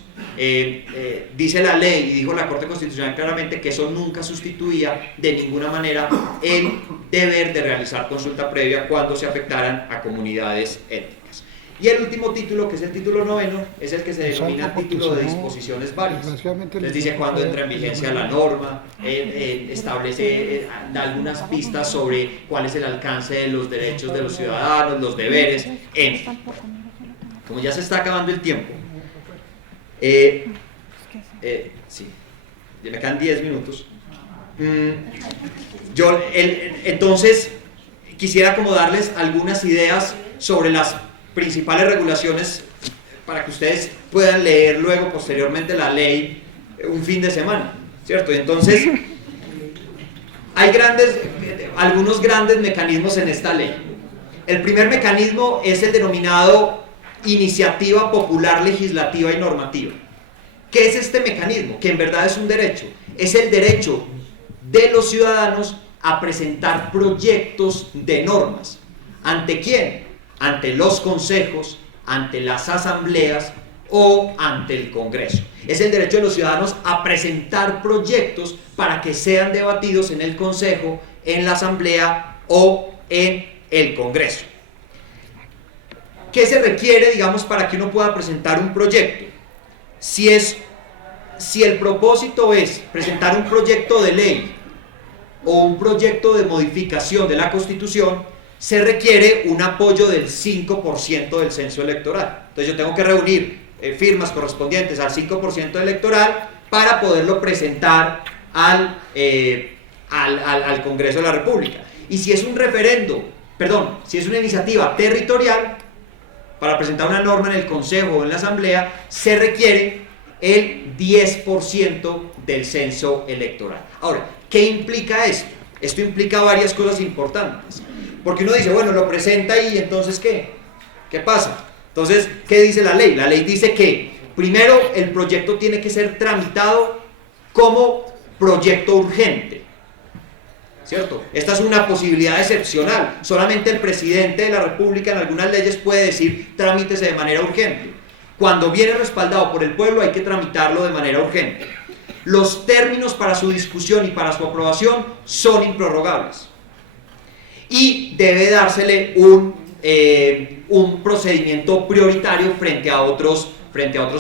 dice la ley y dijo la Corte Constitucional claramente que eso nunca sustituía de ninguna manera el deber de realizar consulta previa cuando se afectaran a comunidades étnicas. Y el último título, que es el título 9º, es el que se denomina título de disposiciones válidas. Les dice cuándo entra en vigencia la norma, establece, da algunas pistas sobre cuál es el alcance de los derechos de los ciudadanos, los deberes, en fin. Como ya se está acabando el tiempo, sí, ya me quedan 10 minutos. Entonces, quisiera como darles algunas ideas sobre las principales regulaciones para que ustedes puedan leer luego posteriormente la ley un fin de semana, ¿cierto? Y entonces hay algunos grandes mecanismos en esta ley. El primer mecanismo es el denominado iniciativa popular legislativa y normativa. ¿Qué es este mecanismo? Que en verdad es un derecho. Es el derecho de los ciudadanos a presentar proyectos de normas. ¿Ante quién? Ante los consejos, ante las asambleas o ante el Congreso. Es el derecho de los ciudadanos a presentar proyectos para que sean debatidos en el Consejo, en la Asamblea o en el Congreso. ¿Qué se requiere, digamos, para que uno pueda presentar un proyecto? Si el propósito es presentar un proyecto de ley o un proyecto de modificación de la Constitución, se requiere un apoyo del 5% del censo electoral. Entonces yo tengo que reunir firmas correspondientes al 5% electoral para poderlo presentar al Congreso de la República. Y si es un si es una iniciativa territorial, para presentar una norma en el Consejo o en la Asamblea, se requiere el 10% del censo electoral. Ahora, ¿qué implica esto? Esto implica varias cosas importantes. Porque uno dice, bueno, lo presenta y entonces ¿qué? ¿Qué pasa? Entonces, ¿qué dice la ley? La ley dice que primero el proyecto tiene que ser tramitado como proyecto urgente, ¿cierto? Esta es una posibilidad excepcional. Solamente el presidente de la República en algunas leyes puede decir tramítese de manera urgente. Cuando viene respaldado por el pueblo hay que tramitarlo de manera urgente. Los términos para su discusión y para su aprobación son improrrogables. Y debe dársele un procedimiento prioritario frente a otros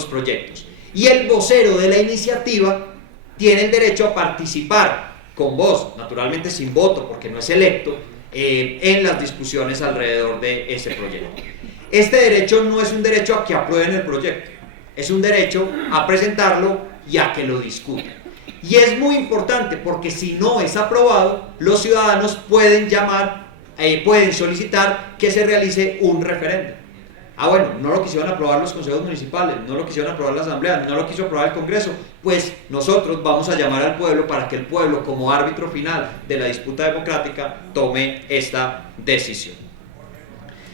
proyectos. Y el vocero de la iniciativa tiene el derecho a participar con voz, naturalmente sin voto porque no es electo, en las discusiones alrededor de ese proyecto. Este derecho no es un derecho a que aprueben el proyecto, es un derecho a presentarlo y a que lo discutan. Y es muy importante porque si no es aprobado, los ciudadanos pueden pueden solicitar que se realice un referéndum. Ah, bueno, no lo quisieron aprobar los consejos municipales, no lo quisieron aprobar la asamblea, no lo quiso aprobar el Congreso, pues nosotros vamos a llamar al pueblo para que el pueblo, como árbitro final de la disputa democrática, tome esta decisión.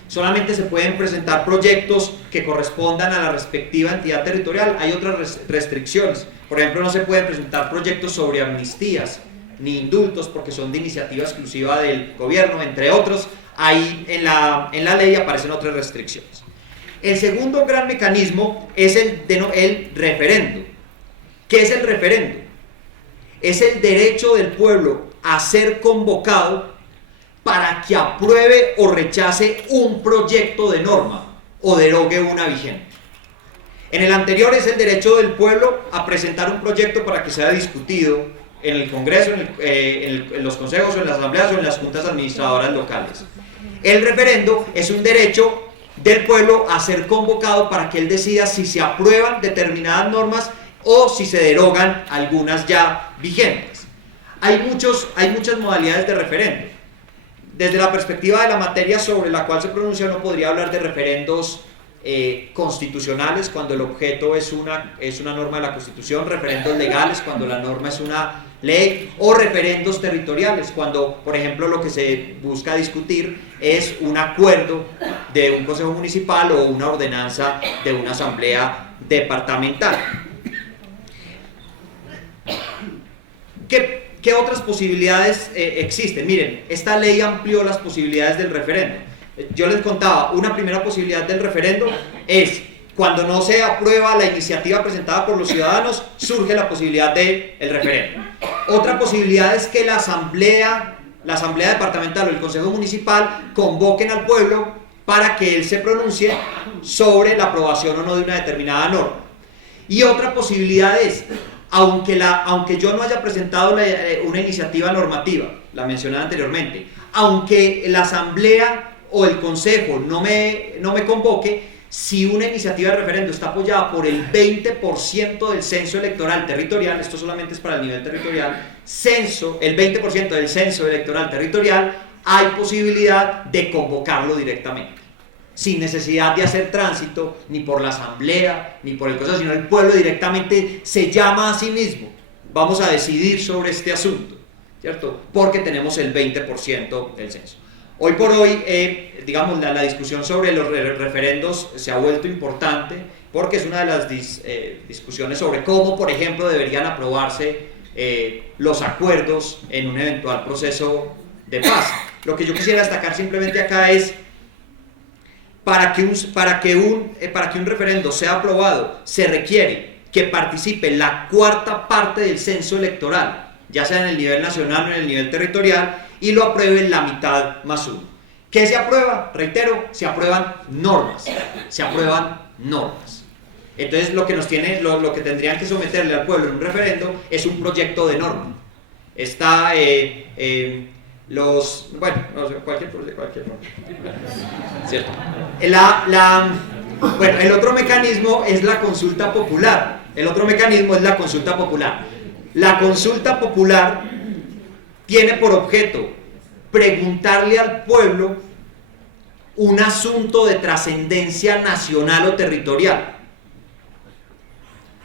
Solamente se pueden presentar proyectos que correspondan a la respectiva entidad territorial. Hay otras restricciones. Por ejemplo, no se pueden presentar proyectos sobre amnistías ni indultos porque son de iniciativa exclusiva del gobierno, entre otros. Ahí en la ley aparecen otras restricciones. El segundo gran mecanismo es el referendo. ¿Qué es el referendo? Es el derecho del pueblo a ser convocado para que apruebe o rechace un proyecto de norma o derogue una vigente. En el anterior es el derecho del pueblo a presentar un proyecto para que sea discutido en el Congreso, en los consejos o en las asambleas o en las juntas administradoras locales. El referendo es un derecho del pueblo a ser convocado para que él decida si se aprueban determinadas normas o si se derogan algunas ya vigentes. Hay muchas modalidades de referendo. Desde la perspectiva de la materia sobre la cual se pronuncia, uno podría hablar de referendos constitucionales, cuando el objeto es una norma de la Constitución, referendos legales, cuando la norma es una ley, o referendos territoriales, cuando, por ejemplo, lo que se busca discutir es un acuerdo de un consejo municipal o una ordenanza de una asamblea departamental. ¿Qué otras posibilidades existen? Miren, esta ley amplió las posibilidades del referendo. Yo les contaba, una primera posibilidad del referendo es cuando no se aprueba la iniciativa presentada por los ciudadanos, surge la posibilidad del referendo. Otra posibilidad es que la asamblea departamental o el consejo municipal convoquen al pueblo para que él se pronuncie sobre la aprobación o no de una determinada norma. Y otra posibilidad es, aunque yo no haya presentado una iniciativa normativa, la mencioné anteriormente, aunque la asamblea o el consejo no me convoque, si una iniciativa de referendo está apoyada por el 20% del censo electoral territorial, esto solamente es para el nivel territorial, el 20% del censo electoral territorial, hay posibilidad de convocarlo directamente, sin necesidad de hacer tránsito ni por la asamblea ni por el consejo, sino el pueblo directamente se llama a sí mismo. Vamos a decidir sobre este asunto, ¿cierto? Porque tenemos el 20% del censo. Hoy por hoy, digamos, la discusión sobre los referendos se ha vuelto importante porque es una de las discusiones sobre cómo, por ejemplo, deberían aprobarse los acuerdos en un eventual proceso de paz. Lo que yo quisiera destacar simplemente acá es para que un referendo sea aprobado, se requiere que participe la cuarta parte del censo electoral, ya sea en el nivel nacional o en el nivel territorial, y lo apruebe la mitad más uno. ¿Qué se aprueba? Reitero, se aprueban normas. Entonces lo que tendrían que someterle al pueblo en un referendo es un proyecto de norma. Está cualquier norma. ¿Cierto? El otro mecanismo es la consulta popular. La consulta popular tiene por objeto preguntarle al pueblo un asunto de trascendencia nacional o territorial.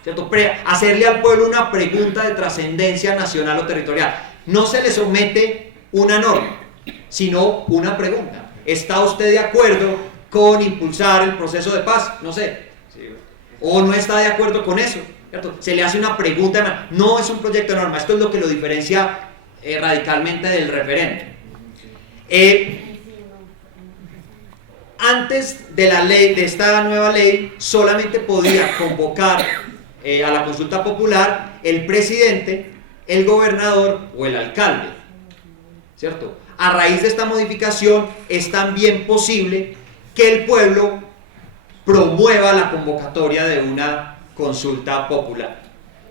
¿cierto? Hacerle al pueblo una pregunta de trascendencia nacional o territorial. No se le somete una norma, sino una pregunta. ¿Está usted de acuerdo con impulsar el proceso de paz? No sé. ¿O no está de acuerdo con eso? ¿Cierto? Se le hace una pregunta, no es un proyecto de norma. Esto es lo que lo diferencia radicalmente del referéndum. Antes de la ley, de esta nueva ley, solamente podía convocar a la consulta popular el presidente, el gobernador o el alcalde, ¿cierto? A raíz de esta modificación es también posible que el pueblo promueva la convocatoria de una consulta popular.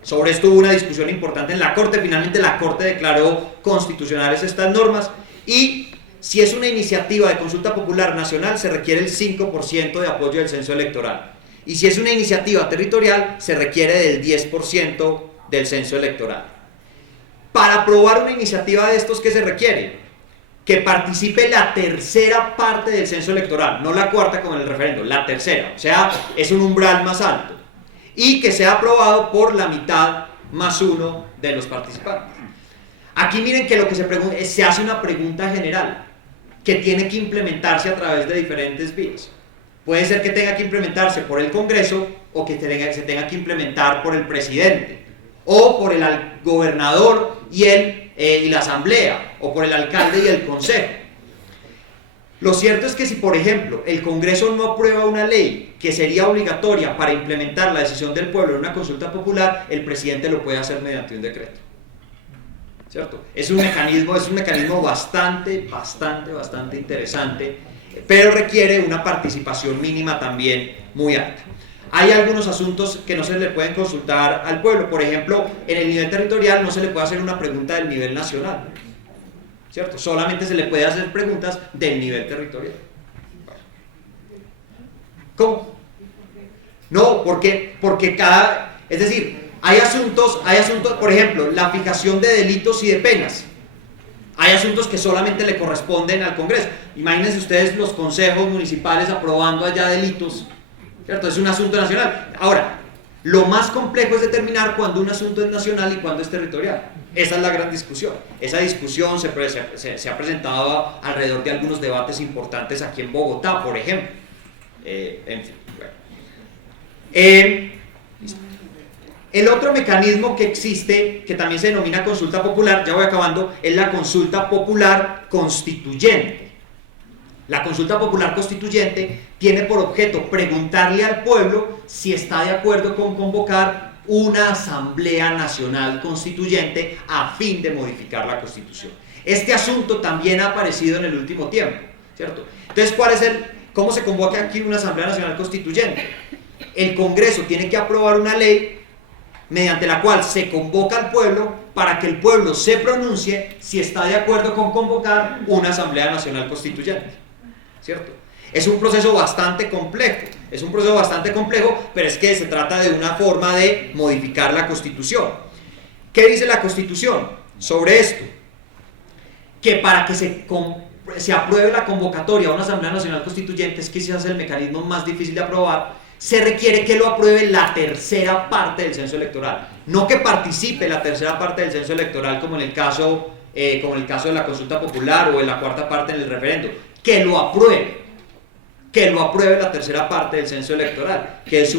Sobre esto hubo una discusión importante en la Corte. Finalmente la Corte declaró constitucionales estas normas, y si es una iniciativa de consulta popular nacional se requiere el 5% de apoyo del censo electoral, y si es una iniciativa territorial se requiere del 10% del censo electoral. Para aprobar una iniciativa de estos, ¿qué se requiere? Que participe la tercera parte del censo electoral, no la cuarta como en el referendo, la tercera, o sea, es un umbral más alto, y que sea aprobado por la mitad más uno de los participantes. Aquí miren que lo que se hace una pregunta general que tiene que implementarse a través de diferentes vías. Puede ser que tenga que implementarse por el Congreso, o que se tenga que implementar por el presidente, o por el gobernador y la asamblea, o por el alcalde y el consejo. Lo cierto es que si, por ejemplo, el Congreso no aprueba una ley que sería obligatoria para implementar la decisión del pueblo en una consulta popular, el presidente lo puede hacer mediante un decreto, ¿cierto? Es un mecanismo bastante interesante, pero requiere una participación mínima también muy alta. Hay algunos asuntos que no se le pueden consultar al pueblo. Por ejemplo, en el nivel territorial no se le puede hacer una pregunta del nivel nacional, ¿cierto? Solamente se le puede hacer preguntas del nivel territorial. ¿Cómo? No, porque es decir, hay asuntos, por ejemplo, la fijación de delitos y de penas. Hay asuntos que solamente le corresponden al Congreso. Imagínense ustedes los consejos municipales aprobando allá delitos, ¿cierto? Es un asunto nacional. Ahora, lo más complejo es determinar cuándo un asunto es nacional y cuándo es territorial. Esa es la gran discusión. Esa discusión se ha presentado alrededor de algunos debates importantes aquí en Bogotá, por ejemplo. En fin, bueno. El otro mecanismo que existe, que también se denomina consulta popular, ya voy acabando, es la consulta popular constituyente. La consulta popular constituyente tiene por objeto preguntarle al pueblo si está de acuerdo con convocar una asamblea nacional constituyente a fin de modificar la Constitución. Este asunto también ha aparecido en el último tiempo, ¿cierto? Entonces, ¿cómo se convoca aquí una asamblea nacional constituyente? El Congreso tiene que aprobar una ley mediante la cual se convoca al pueblo para que el pueblo se pronuncie si está de acuerdo con convocar una asamblea nacional constituyente, ¿cierto? Es un proceso bastante complejo, pero es que se trata de una forma de modificar la Constitución. ¿Qué dice la Constitución sobre esto? Que para que se apruebe la convocatoria a una asamblea nacional constituyente, es que ese es el mecanismo más difícil de aprobar, se requiere que lo apruebe la tercera parte del censo electoral, no que participe la tercera parte del censo electoral como en el caso de la consulta popular o en la cuarta parte en el referendo, que lo apruebe la tercera parte del censo electoral, que es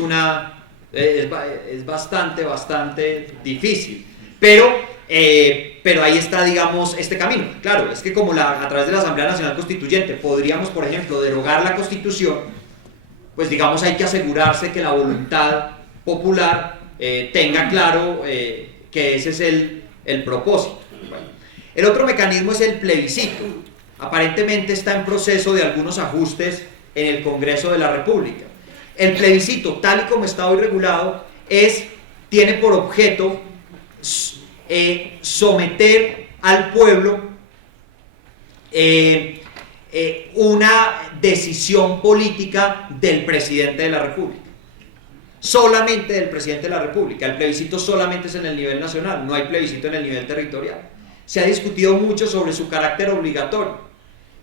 bastante difícil, pero ahí está, digamos, este camino. Claro, es que como a través de la Asamblea Nacional Constituyente podríamos, por ejemplo, derogar la Constitución, pues digamos hay que asegurarse que la voluntad popular tenga claro que ese es el propósito. Bueno, el otro mecanismo es el plebiscito. Aparentemente está en proceso de algunos ajustes en el Congreso de la República. El plebiscito, tal y como está hoy regulado, tiene por objeto someter al pueblo una decisión política del presidente de la República. Solamente del presidente de la República. El plebiscito solamente es en el nivel nacional, no hay plebiscito en el nivel territorial. Se ha discutido mucho sobre su carácter obligatorio.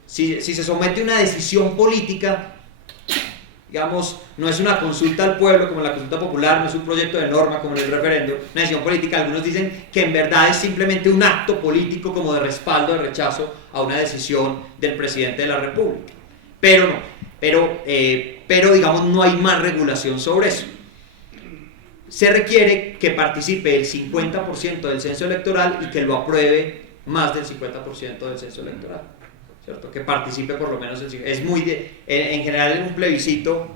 Si se somete una decisión política, digamos, no es una consulta al pueblo como la consulta popular, no es un proyecto de norma como en el referendo, una decisión política. Algunos dicen que en verdad es simplemente un acto político como de respaldo, de rechazo a una decisión del presidente de la República. Pero no, pero digamos no hay más regulación sobre eso. Se requiere que participe el 50% del censo electoral y que lo apruebe más del 50% del censo electoral, ¿cierto? Que participe por lo menos es muy en general en un plebiscito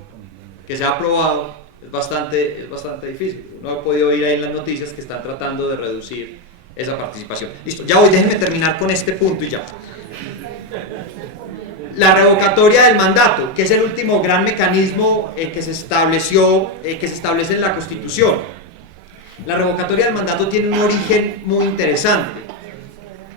que se ha aprobado es bastante difícil. No he podido oír ahí en las noticias que están tratando de reducir esa participación. Listo, ya voy, déjenme terminar con este punto y ya. La revocatoria del mandato, que es el último gran mecanismo que se establece en la Constitución. La revocatoria del mandato tiene un origen muy interesante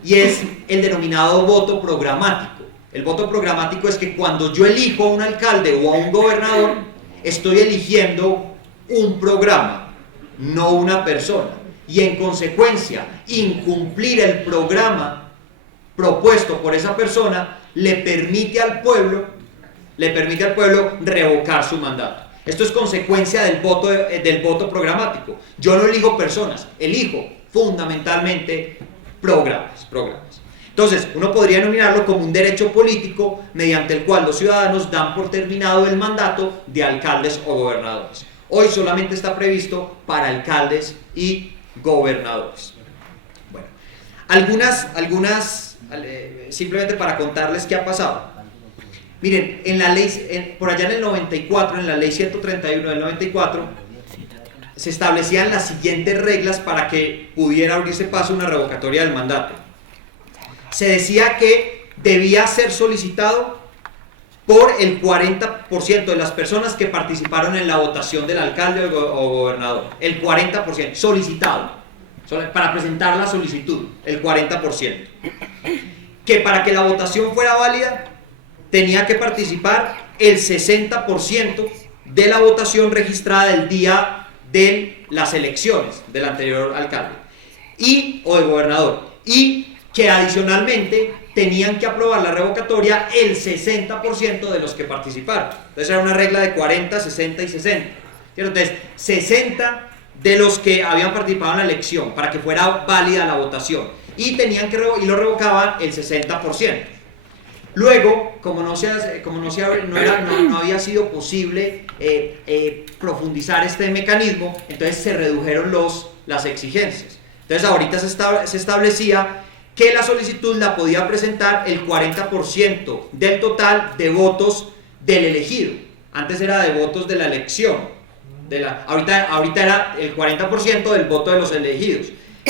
y es el denominado voto programático. El voto programático es que cuando yo elijo a un alcalde o a un gobernador, estoy eligiendo un programa, no una persona, y en consecuencia, incumplir el programa propuesto por esa persona le permite al pueblo revocar su mandato. Esto es consecuencia del voto programático. Yo no elijo personas, elijo fundamentalmente programas. Entonces, uno podría denominarlo como un derecho político mediante el cual los ciudadanos dan por terminado el mandato de alcaldes o gobernadores. Hoy solamente está previsto para alcaldes y gobernadores. Bueno, algunas simplemente para contarles qué ha pasado. Miren, en la ley, por allá en el 94, en la ley 131 del 94, se establecían las siguientes reglas para que pudiera abrirse paso una revocatoria del mandato. Se decía que debía ser solicitado por el 40% de las personas que participaron en la votación del alcalde o gobernador. El 40%, solicitado, para presentar la solicitud, el 40%. Que para que la votación fuera válida, tenía que participar el 60% de la votación registrada el día de las elecciones del anterior alcalde o de gobernador, y que adicionalmente tenían que aprobar la revocatoria el 60% de los que participaron. Entonces era una regla de 40, 60 y 60. Entonces 60 de los que habían participado en la elección para que fuera válida la votación, y tenían que lo revocaban el 60%. Luego, como no había sido posible profundizar este mecanismo, entonces se redujeron las exigencias. Entonces ahorita se establecía que la solicitud la podía presentar el 40% del total de votos del elegido. Antes era de votos de la elección. Ahorita era el 40% del voto de los elegidos,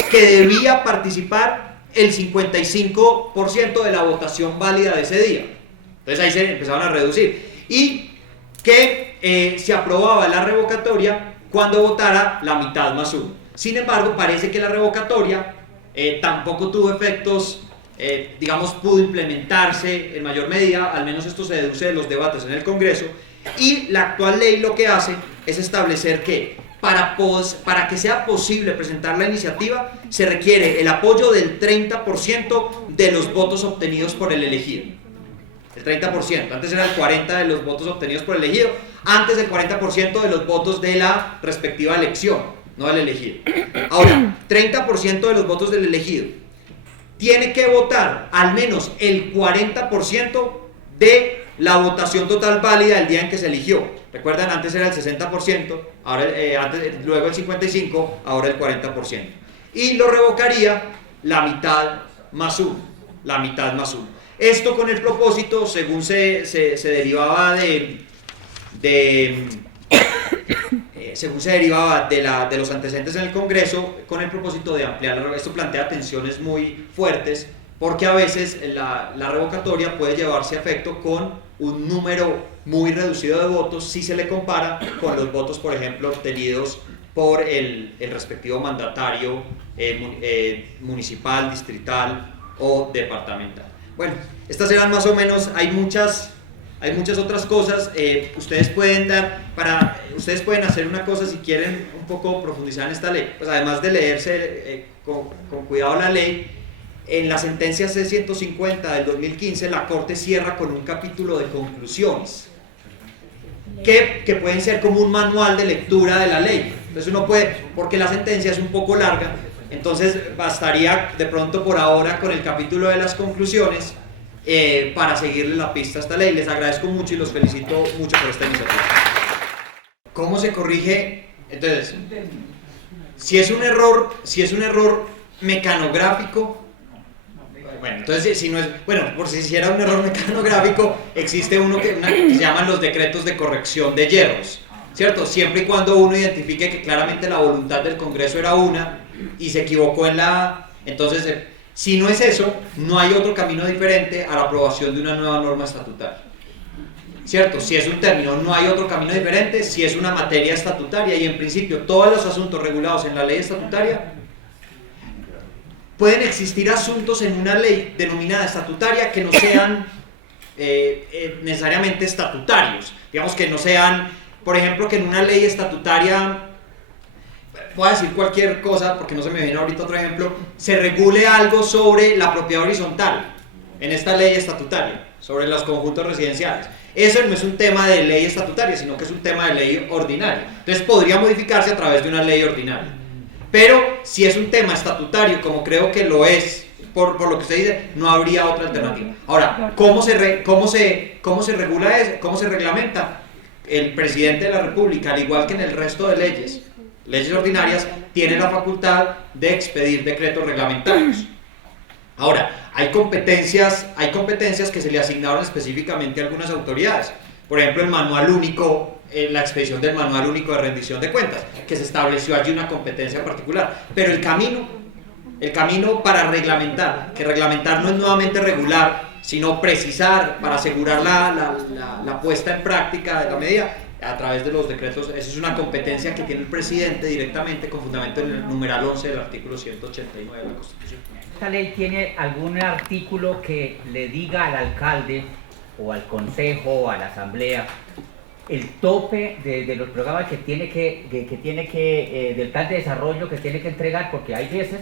que debía participar el 55% de la votación válida de ese día. Entonces ahí se empezaban a reducir. Y que se aprobaba la revocatoria cuando votara la mitad más uno. Sin embargo, parece que la revocatoria tampoco tuvo efectos, digamos, pudo implementarse en mayor medida, al menos esto se deduce de los debates en el Congreso, y la actual ley lo que hace es establecer que para que sea posible presentar la iniciativa se requiere el apoyo del 30% de los votos obtenidos por el elegido. El 30%, antes era el 40% de los votos obtenidos por el elegido, antes el 40% de los votos de la respectiva elección, no del elegido. Ahora, 30% de los votos del elegido tiene que votar al menos el 40% de la votación total válida del día en que se eligió. Recuerdan, antes era el 60%, luego el 55%, ahora el 40%. Y lo revocaría la mitad más uno. Esto con el propósito, según se derivaba según se derivaba de los antecedentes en el Congreso, con el propósito de ampliarlo. Esto plantea tensiones muy fuertes, porque a veces la revocatoria puede llevarse a efecto con un número muy reducido de votos si se le compara con los votos, por ejemplo, obtenidos por el respectivo mandatario municipal, distrital o departamental. Bueno, estas eran más o menos, hay muchas otras cosas. Ustedes pueden hacer una cosa si quieren un poco profundizar en esta ley, pues además de leerse con cuidado la ley. En la sentencia C-150 del 2015, la Corte cierra con un capítulo de conclusiones. que pueden ser como un manual de lectura de la ley. Entonces uno puede, porque la sentencia es un poco larga, entonces bastaría de pronto por ahora con el capítulo de las conclusiones para seguirle la pista a esta ley. Les agradezco mucho y los felicito mucho por esta iniciativa. ¿Cómo se corrige? Entonces, si es un error mecanográfico, bueno, entonces si no es, bueno, por si hiciera un error mecanográfico, existe uno que se llaman los decretos de corrección de yerros, ¿cierto? Siempre y cuando uno identifique que claramente la voluntad del Congreso era una y se equivocó en la... Entonces, si no es eso, no hay otro camino diferente a la aprobación de una nueva norma estatutaria, ¿cierto? Si es un término, no hay otro camino diferente. Si es una materia estatutaria, y en principio todos los asuntos regulados en la ley estatutaria, pueden existir asuntos en una ley denominada estatutaria que no sean necesariamente estatutarios, digamos que no sean, por ejemplo, que en una ley estatutaria, voy a decir cualquier cosa porque no se me viene ahorita otro ejemplo, se regule algo sobre la propiedad horizontal en esta ley estatutaria, sobre los conjuntos residenciales. Eso no es un tema de ley estatutaria, sino que es un tema de ley ordinaria. Entonces podría modificarse a través de una ley ordinaria. Pero si es un tema estatutario, como creo que lo es, por lo que usted dice, no habría otra alternativa. Ahora, ¿cómo se regula eso? ¿Cómo se reglamenta? El presidente de la República, al igual que en el resto de leyes ordinarias, tiene la facultad de expedir decretos reglamentarios. Ahora, hay competencias que se le asignaron específicamente a algunas autoridades. Por ejemplo, el manual único, la expedición del manual único de rendición de cuentas, que se estableció allí una competencia particular. Pero el camino para reglamentar, que reglamentar no es nuevamente regular, sino precisar para asegurar la puesta en práctica de la medida a través de los decretos. Esa es una competencia que tiene el presidente directamente con fundamento en el numeral 11 del artículo 189 de la Constitución. ¿Esta ley tiene algún artículo que le diga al alcalde o al consejo o a la asamblea el tope de los programas que tiene que del plan de desarrollo que tiene que entregar? Porque hay veces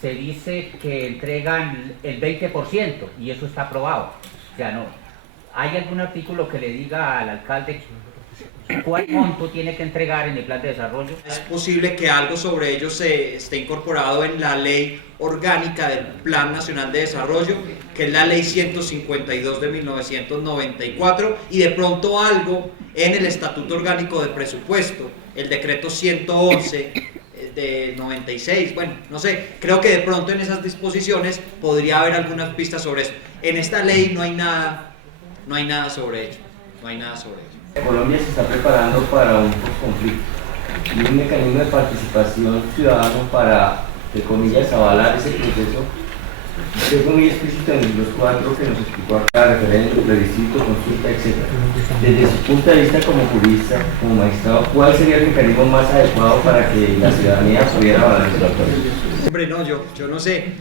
se dice que entregan el 20% y eso está aprobado. O sea, no. ¿Hay algún artículo que le diga al alcalde cuál monto tiene que entregar en el plan de desarrollo? Es posible que algo sobre ello esté incorporado en la ley orgánica del Plan Nacional de Desarrollo, que es la ley 152 de 1994, y de pronto algo en el Estatuto Orgánico de Presupuesto, el decreto 111 de 96, bueno, no sé, creo que de pronto en esas disposiciones podría haber algunas pistas sobre eso. En esta ley no hay nada sobre ello, Colombia se está preparando para un conflicto y un mecanismo de participación ciudadana para, de comillas, avalar ese proceso. Usted fue muy explícito en los 4 que nos explicó acá: referéndum, plebiscito, consulta, etc. Desde su punto de vista como jurista, como magistrado, ¿cuál sería el mecanismo más adecuado para que la ciudadanía pudiera avalar ese proceso? Hombre, no, yo no sé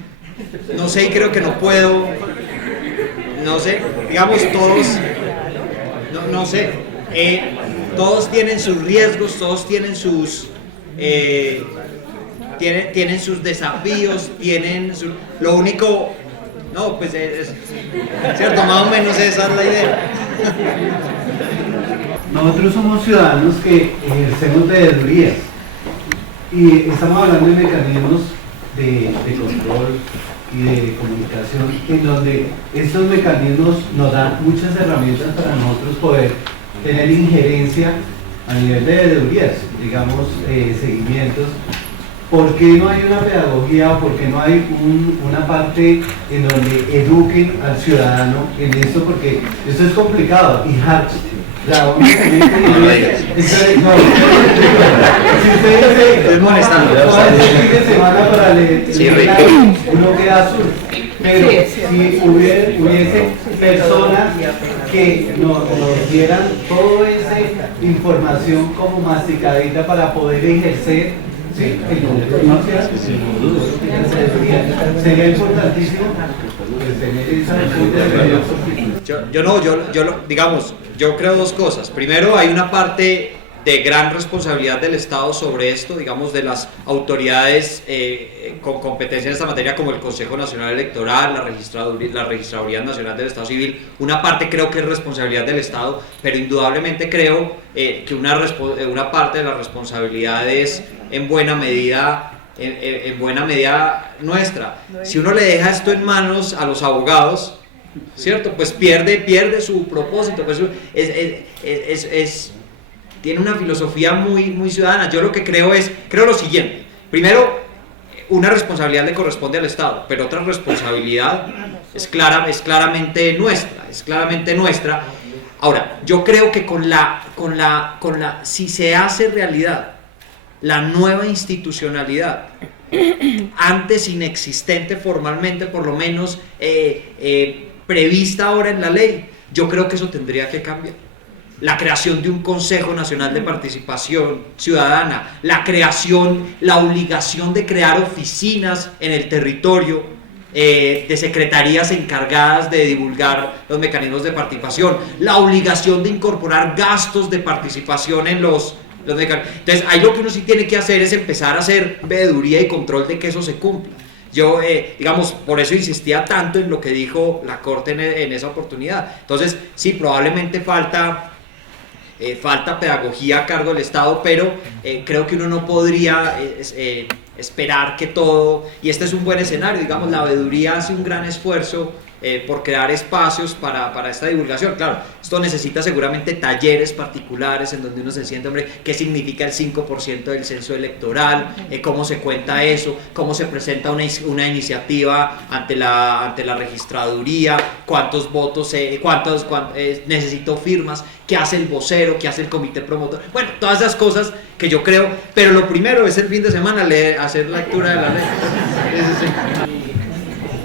y creo que no puedo, no sé, digamos todos, no sé, todos tienen sus riesgos, todos tienen sus tienen sus desafíos, lo único, no, pues es cierto, más o menos esa es la idea. Nosotros somos ciudadanos que ejercemos veedurías y estamos hablando de mecanismos de control y de comunicación, en donde estos mecanismos nos dan muchas herramientas para nosotros poder tener injerencia a nivel de veedurías, digamos, seguimientos. ¿Por qué no hay una pedagogía o por qué no hay una parte en donde eduquen al ciudadano en esto? Porque esto es complicado y harto. La única no, si usted dice fin de semana para leer, uno queda azul. Pero si hubiese personas que nos dieran toda esa información como masticadita para poder ejercer, ¿sí? Sería importantísimo tener esa digamos, yo creo dos cosas. Primero, hay una parte de gran responsabilidad del Estado sobre esto, digamos de las autoridades con competencia en esta materia como el Consejo Nacional Electoral, la Registraduría Nacional del Estado Civil. Una parte creo que es responsabilidad del Estado, pero indudablemente creo que una parte de la responsabilidad es en buena medida nuestra. Si uno le deja esto en manos a los abogados, ¿cierto? Pues pierde su propósito, pues tiene una filosofía muy ciudadana. Yo lo que creo lo siguiente: primero, una responsabilidad le corresponde al Estado, pero otra responsabilidad es claramente nuestra. Ahora, yo creo que si se hace realidad la nueva institucionalidad, antes inexistente formalmente, por lo menos prevista ahora en la ley, yo creo que eso tendría que cambiar. La creación de un Consejo Nacional de Participación Ciudadana, la obligación de crear oficinas en el territorio, de secretarías encargadas de divulgar los mecanismos de participación, la obligación de incorporar gastos de participación en los mecanismos. Entonces, ahí lo que uno sí tiene que hacer es empezar a hacer veeduría y control de que eso se cumpla. Yo, digamos, por eso insistía tanto en lo que dijo la Corte en esa oportunidad. Entonces, sí, probablemente falta pedagogía a cargo del Estado, pero creo que uno no podría esperar que todo, y este es un buen escenario, digamos, la veeduría hace un gran esfuerzo por crear espacios para esta divulgación. Claro, esto necesita seguramente talleres particulares en donde uno se siente, hombre, qué significa el 5% del censo electoral, cómo se cuenta eso, cómo se presenta una iniciativa ante la registraduría, cuántos votos, necesito firmas, qué hace el vocero, qué hace el comité promotor, bueno, todas esas cosas que yo creo, pero lo primero es el fin de semana hacer lectura de la ley.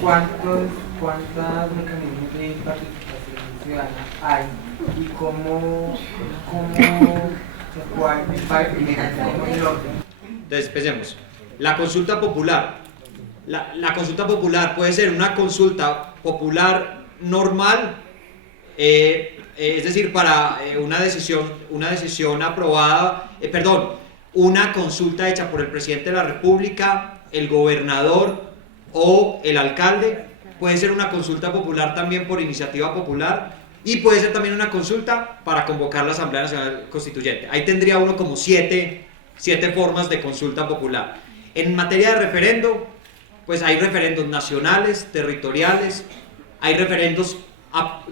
¿Cuántos mecanismos de participación ciudadana hay y cómo cuál va el orden? Entonces, empecemos. La consulta popular. La consulta popular puede ser una consulta popular normal, es decir, para una decisión aprobada, una consulta hecha por el presidente de la República, el gobernador o el alcalde. Puede ser una consulta popular también por iniciativa popular, y puede ser también una consulta para convocar la Asamblea Nacional Constituyente. Ahí tendría uno como siete formas de consulta popular. En materia de referendo, pues hay referendos nacionales, territoriales, hay referendos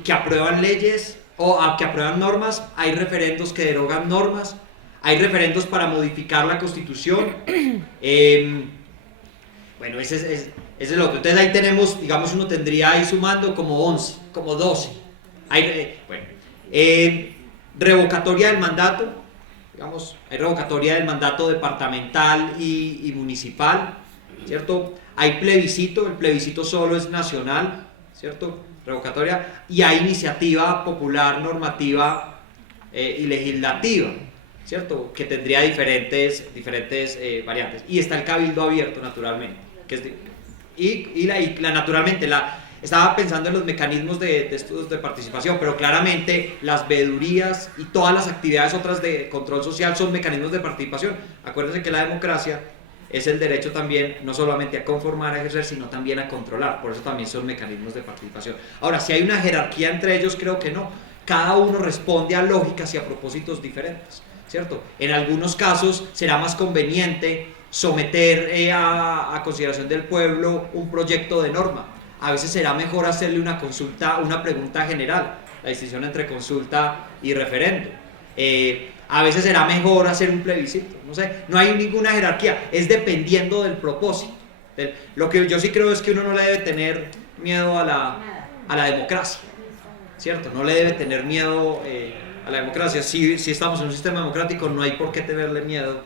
que aprueban leyes o que aprueban normas, hay referendos que derogan normas, hay referendos para modificar la Constitución. Bueno, ese es el otro. Entonces ahí tenemos, digamos, uno tendría ahí sumando como 11, como 12. Revocatoria del mandato, digamos, hay revocatoria del mandato departamental y municipal, ¿cierto? Hay plebiscito, el plebiscito solo es nacional, ¿cierto? Revocatoria, y hay iniciativa popular, normativa y legislativa, ¿cierto? Que tendría diferentes variantes. Y está el cabildo abierto, naturalmente, que es naturalmente, estaba pensando en los mecanismos de estudios de participación, pero claramente las veedurías y todas las actividades otras de control social son mecanismos de participación. Acuérdense que la democracia es el derecho también, no solamente a conformar, a ejercer, sino también a controlar. Por eso también son mecanismos de participación. Ahora, si hay una jerarquía entre ellos, creo que no. Cada uno responde a lógicas y a propósitos diferentes, ¿cierto? En algunos casos será más conveniente someter a consideración del pueblo un proyecto de norma. A veces será mejor hacerle una pregunta general, la distinción entre consulta y referendo. A veces será mejor hacer un plebiscito, no sé, no hay ninguna jerarquía, es dependiendo del propósito. Lo que yo sí creo es que uno no le debe tener miedo a la democracia, ¿cierto? No le debe tener miedo a la democracia. Si estamos en un sistema democrático, no hay por qué tenerle miedo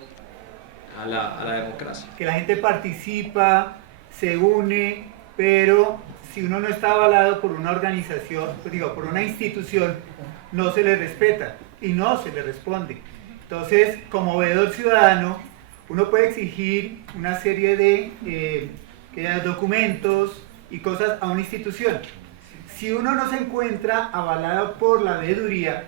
a la democracia. Que la gente participa, se une, pero si uno no está avalado por una organización, por una institución, no se le respeta y no se le responde. Entonces, como veedor ciudadano, uno puede exigir una serie de documentos y cosas a una institución. Si uno no se encuentra avalado por la veeduría,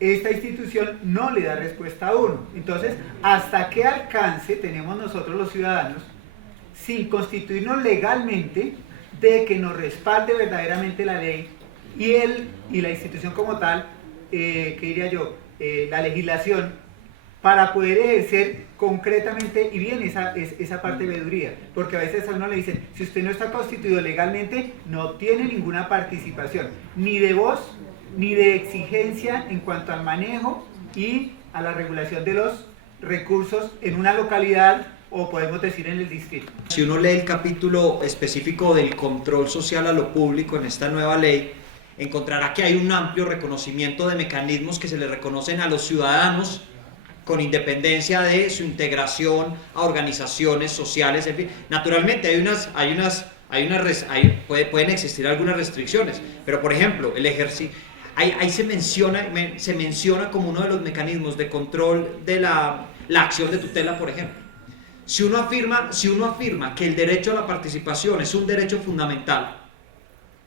esta institución no le da respuesta a uno. Entonces, ¿hasta qué alcance tenemos nosotros los ciudadanos, sin constituirnos legalmente, de que nos respalde verdaderamente la ley y la institución como tal, que diría yo, la legislación, para poder ejercer concretamente y bien esa parte de veeduría? Porque a veces a uno le dicen, si usted no está constituido legalmente, no tiene ninguna participación, ni de voz, ni de exigencia en cuanto al manejo y a la regulación de los recursos en una localidad, o podemos decir en el distrito. Si uno lee el capítulo específico del control social a lo público en esta nueva ley, encontrará que hay un amplio reconocimiento de mecanismos que se le reconocen a los ciudadanos con independencia de su integración a organizaciones sociales, en fin. Naturalmente pueden existir algunas restricciones, pero por ejemplo, el ejercicio, ahí se menciona como uno de los mecanismos de control de la acción de tutela, por ejemplo. Si uno afirma que el derecho a la participación es un derecho fundamental,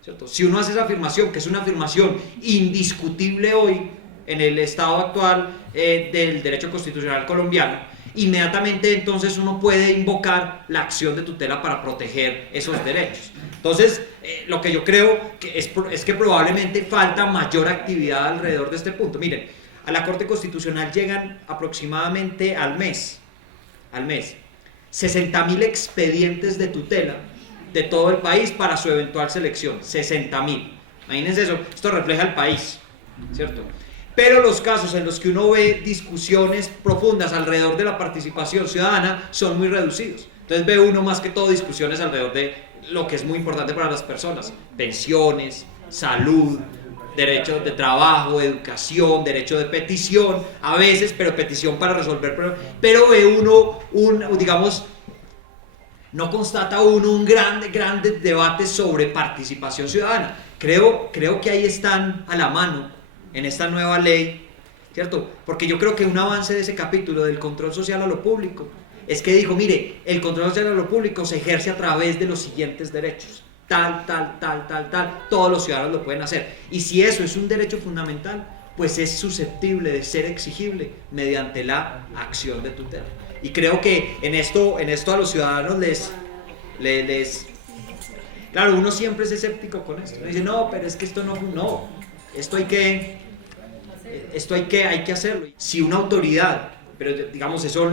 ¿cierto? Si uno hace esa afirmación, que es una afirmación indiscutible hoy en el estado actual del derecho constitucional colombiano, inmediatamente entonces uno puede invocar la acción de tutela para proteger esos derechos. Entonces, lo que yo creo es que probablemente falta mayor actividad alrededor de este punto. Miren, a la Corte Constitucional llegan aproximadamente al mes 60.000 expedientes de tutela de todo el país para su eventual selección. 60.000. Imagínense eso, esto refleja el país, ¿cierto? Pero los casos en los que uno ve discusiones profundas alrededor de la participación ciudadana son muy reducidos. Entonces ve uno más que todo discusiones alrededor de lo que es muy importante para las personas: pensiones, salud, derecho de trabajo, educación, derecho de petición, a veces, pero petición para resolver problemas. Pero ve uno, digamos, no constata uno un grande debate sobre participación ciudadana. Creo que ahí están a la mano en esta nueva ley, ¿cierto? Porque yo creo que un avance de ese capítulo del control social a lo público es que dijo, mire, el control social a lo público se ejerce a través de los siguientes derechos. Tal, todos los ciudadanos lo pueden hacer. Y si eso es un derecho fundamental, pues es susceptible de ser exigible mediante la acción de tutela. Y creo que en esto a los ciudadanos les claro, uno siempre es escéptico con esto. Uno dice, no, pero es que esto no, esto hay que hacerlo. Si una autoridad, pero digamos eso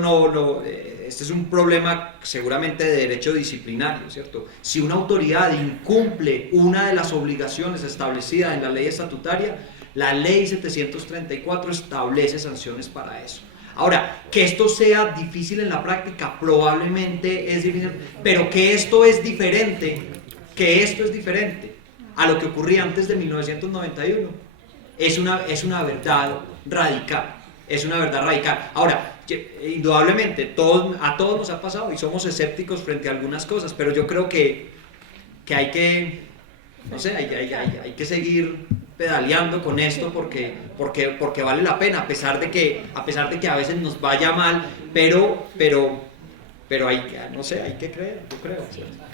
este es un problema seguramente de derecho disciplinario, ¿cierto? Si una autoridad incumple una de las obligaciones establecidas en la ley estatutaria, la ley 734 establece sanciones para eso. Ahora, que esto sea difícil en la práctica, probablemente es difícil, pero que esto es diferente a lo que ocurría antes de 1991, es una verdad radical. Es una verdad radical. Ahora, indudablemente, a todos nos ha pasado y somos escépticos frente a algunas cosas, pero yo creo que hay que, no sé, hay que seguir pedaleando con esto porque vale la pena, a pesar de que a veces nos vaya mal, pero hay que creer, yo creo, ¿cierto?